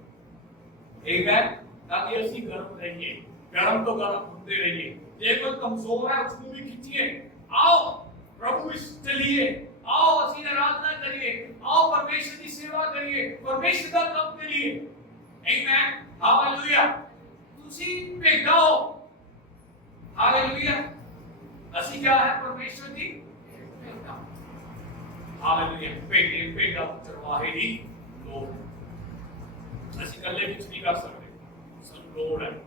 आमेन। ताकि ऐसी गर्म रहिए, गर्म तो गर्म होते रहिए। जे कोई कमजोर है उसको भी खींचिए, आओ प्रभु में चलिए, आओ असली आराधना करिए, आओ परमेश्वर की सेवा करिए, परमेश्वर का काम करिए। आमेन। हालेलुया। तुसी भेगा हो। हालेलुया। असली क्या है? परमेश्वर की भेगा। हालेलुया। भेगा चरवाहे दी लोग। ਅਸੀਂ ਇਕੱਲੇ ਕੁਝ नहीं कर सकते, सब लोड है,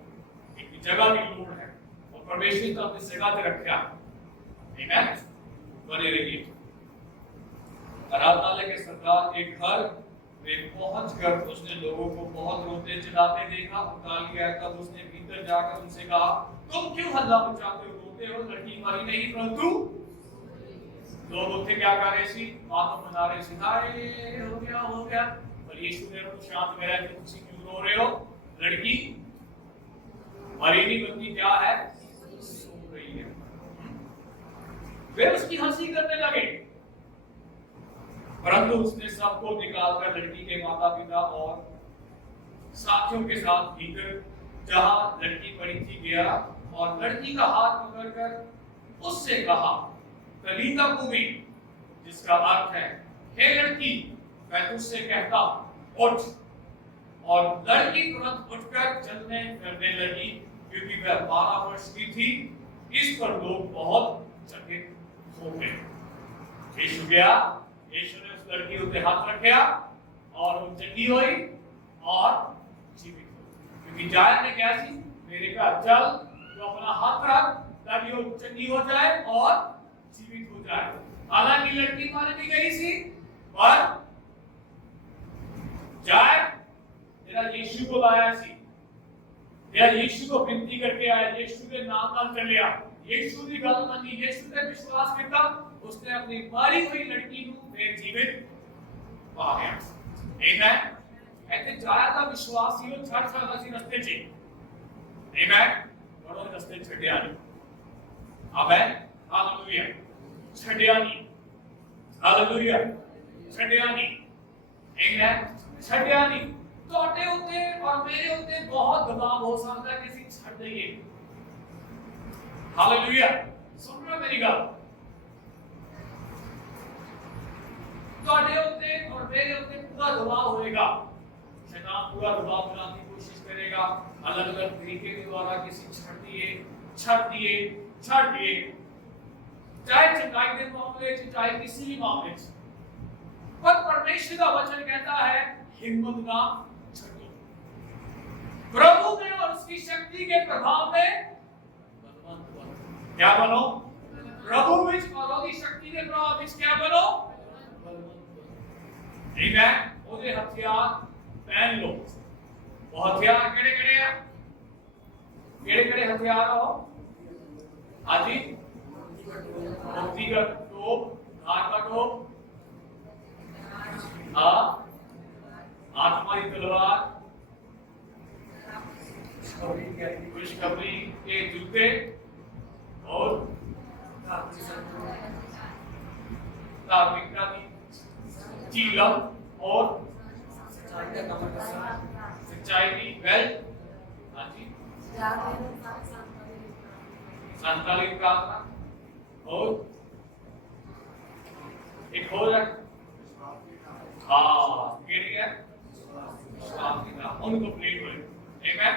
एक जगह की लोड है और परमेश्वर ने अपनी जगह पे रखा। आमीन। बने रहिए। आराधनालय के सरकार के घर में पहुंचकर उसने लोगों को बहुत रोते चिल्लाते देखा। 39 आयत तक उसने भीतर जाकर उनसे कहा, तुम क्यों हल्ला मचाते हो, रोते हो? लड़की मरी नहीं परंतु लोग उठे क्या कर रहे थे? बातों बना रहे थे, हाय हो गया। पर यीशु ने उनको शांत कराया कि तुम क्यों रो रहे हो? लड़की मरी नहीं बल्कि क्या है? सो रही है। वे उसकी हंसी करने लगे, परंतु उसने सबको निकालकर लड़की के माता पिता और साथियों के साथ भीतर जहां लड़की पड़ी थी गया और लड़की का हाथ पकड़कर उससे कहा, तलीता कूमी, जिसका अर्थ है हे लड़की मैं तुझसे कहता उठ। और लड़की तुरंत उठकर चलने फिरने लगी, क्योंकि वह 12 वर्ष की थी। इस पर लोग बहुत चकित हो गए। यीशु गया, यीशु ने उस लड़की के हाथ रखा और वो चंगी हुई और जीवित हुई। क्योंकि जायर ने क्या सी, मेरे का चल तो अपना हाथ रख ताकि वो चंगी हो जाए और जीवित हो जाए। हालांकि लड़की मार भी गई थी, पर जायर तेरा यीशु को लाया सी, तेरा यीशु को विनती करके आया, यीशु के नाम नाल कर लिया, यीशु की गल मनी, यीशु पे विश्वास किया, उसने अपनी मारी हुई लड़की को फिर जीवित पा गया। आमीन। ऐसे जायर का विश्वास ही वो छड़ सकदा सी रस्ते च। आमीन। बड़ो रस्ते छड्या नहीं। आमीन। हालेलुया। छड्या नहीं। हालेलुया। छड्या नहीं। आमीन। छड्या नहीं। ਤੁਹਾਡੇ ਉੱਤੇ और मेरे ਉੱਤੇ बहुत दबाव हो सकता है कि ਅਸੀਂ ਛੱਡ ਦਈਏ। हालेलुया। सुन रहे हो मेरी गल? ਤੁਹਾਡੇ ਉੱਤੇ और मेरे ਉੱਤੇ पूरा दबाव होएगा। शैतान पूरा दबाव बनाने की कोशिश करेगा, अलग अलग तरीके के द्वारा किसी छड़ दिए, चाहे चंगाई के मामले च, चाहे किसी भी मामले च। पर परमेश्वर का वचन कहता है हिम्मत ना छो, प्रभु में और उसकी शक्ति के प्रभाव में बलवंत बनो। क्या बनो? प्रभु में और उसकी शक्ति के प्रभाव में क्या बनो? बलवंत बनो। आमीन। ओदे हथियार पहन लो। वो हथियार केड़े-केड़े हैं? केड़े-केड़े हथियार हो? हाजी व्यक्तिगत टोप, धार का टोप, आत्मा की तलवार, खुशखबरी के जूते और धार्मिकता की चीलम और HIV वेल्थ, हाँ जी, संतालिक प्रार्थना, और एक और है, हाँ क्या है, उनको प्ले करें, आमेन।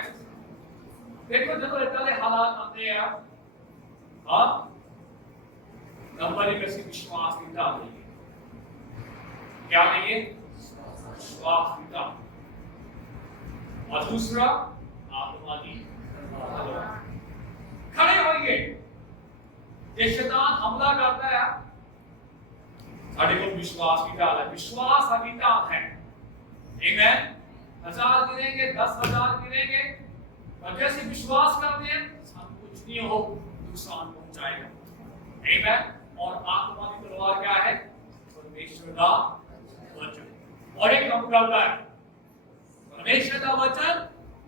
देखो जब इतने हालात आते हैं, हाँ, नंबर एक ऐसी विश्वास की डाल रही है, क्या नहीं है, विश्वास की डाल, और दूसरा आत्मादी खड़े होइए, ये शैतान हमला करता है, साढ़े को विश्वास की डाल है, विश्वास अभी डाल है, आमेन। 1000 गिनेंगे, 10,000 गिनेंगे, और जैसे विश्वास करते हैं, हम कुछ नहीं हो नुकसान पहुंचाएगा, आमेन। और आत्मा की तलवार क्या है, परमेश्वर का वचन, और एक काम करता है, परमेश्वर का वचन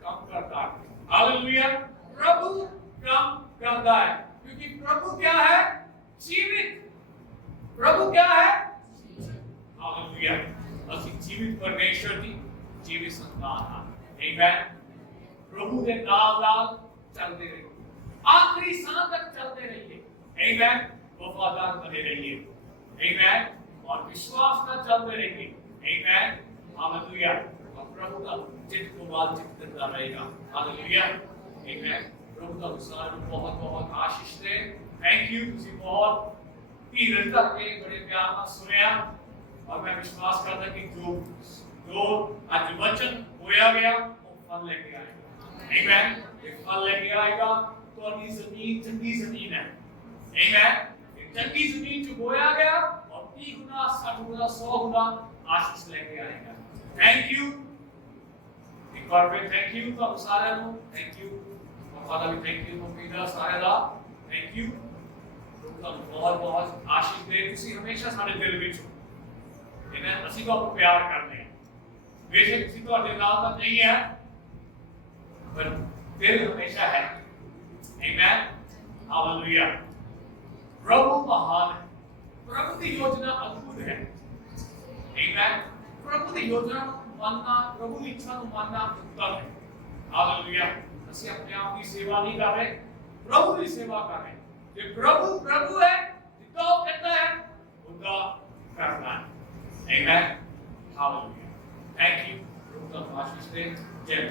काम करता है, हालेलुया। प्रभु काम करता है, क्योंकि प्रभु क्या है, जीवित, प्रभु क्या है, हालेलुया। असि जीवित परमेश्वर की जीवित संतान है, आमेन। प्रभु के नाल चलते रहिए, आखिरी सांस तक चलते रहिए, आमेन। वफादार बने रहिए, आमेन। और विश्वास का चलते रहिए, आमेन, हालेलुया। और प्रभु का चित्त को बातचीत करता रहेगा, हालेलुया, आमेन। प्रभु का अनुसार बहुत बहुत आशीष दे, थैंक यू, तुझे बहुत धीरज करके बड़े प्यार से सुनया, और मैं विश्वास करता कि जो आज वचन बोया गया वो फल लेके आएगा, आमेन। एक फल लेके आएगा, तो अपनी जमीन चंगी जमीन है, आमेन। चंगी जमीन जो बोया गया और 30 गुना, 60 गुना, 100 गुना आशीष लेके आएगा, थैंक यू। एक बार फिर थैंक यू तो सारे नो, थैंक यू, और फादर भी थैंक यू, पीटर सारे दा थैंक यू। तो बहुत बहुत आशीष दे, तुसी हमेशा सारे दिल विच हो, आमेन। ਅਸੀਂ को प्यार करते हैं, बेशक किसी तो नाल ਤਾਂ नहीं है, पर दिल हमेशा है, आमेन, हालेलुया। प्रभु महान है, प्रभु की योजना अद्भुत है, आमेन। प्रभु की योजना मानना, प्रभु की इच्छा को मानना उत्तम है, हालेलुया। ਅਸੀਂ अपने आप की सेवा नहीं कर रहे, प्रभु की सेवा कर रहे हैं, ये प्रभु प्रभु है, जितना वो कहता है उतना करना है, आमेन, हालेलुया। थैंक यू, प्रभु का आशीष दे, जय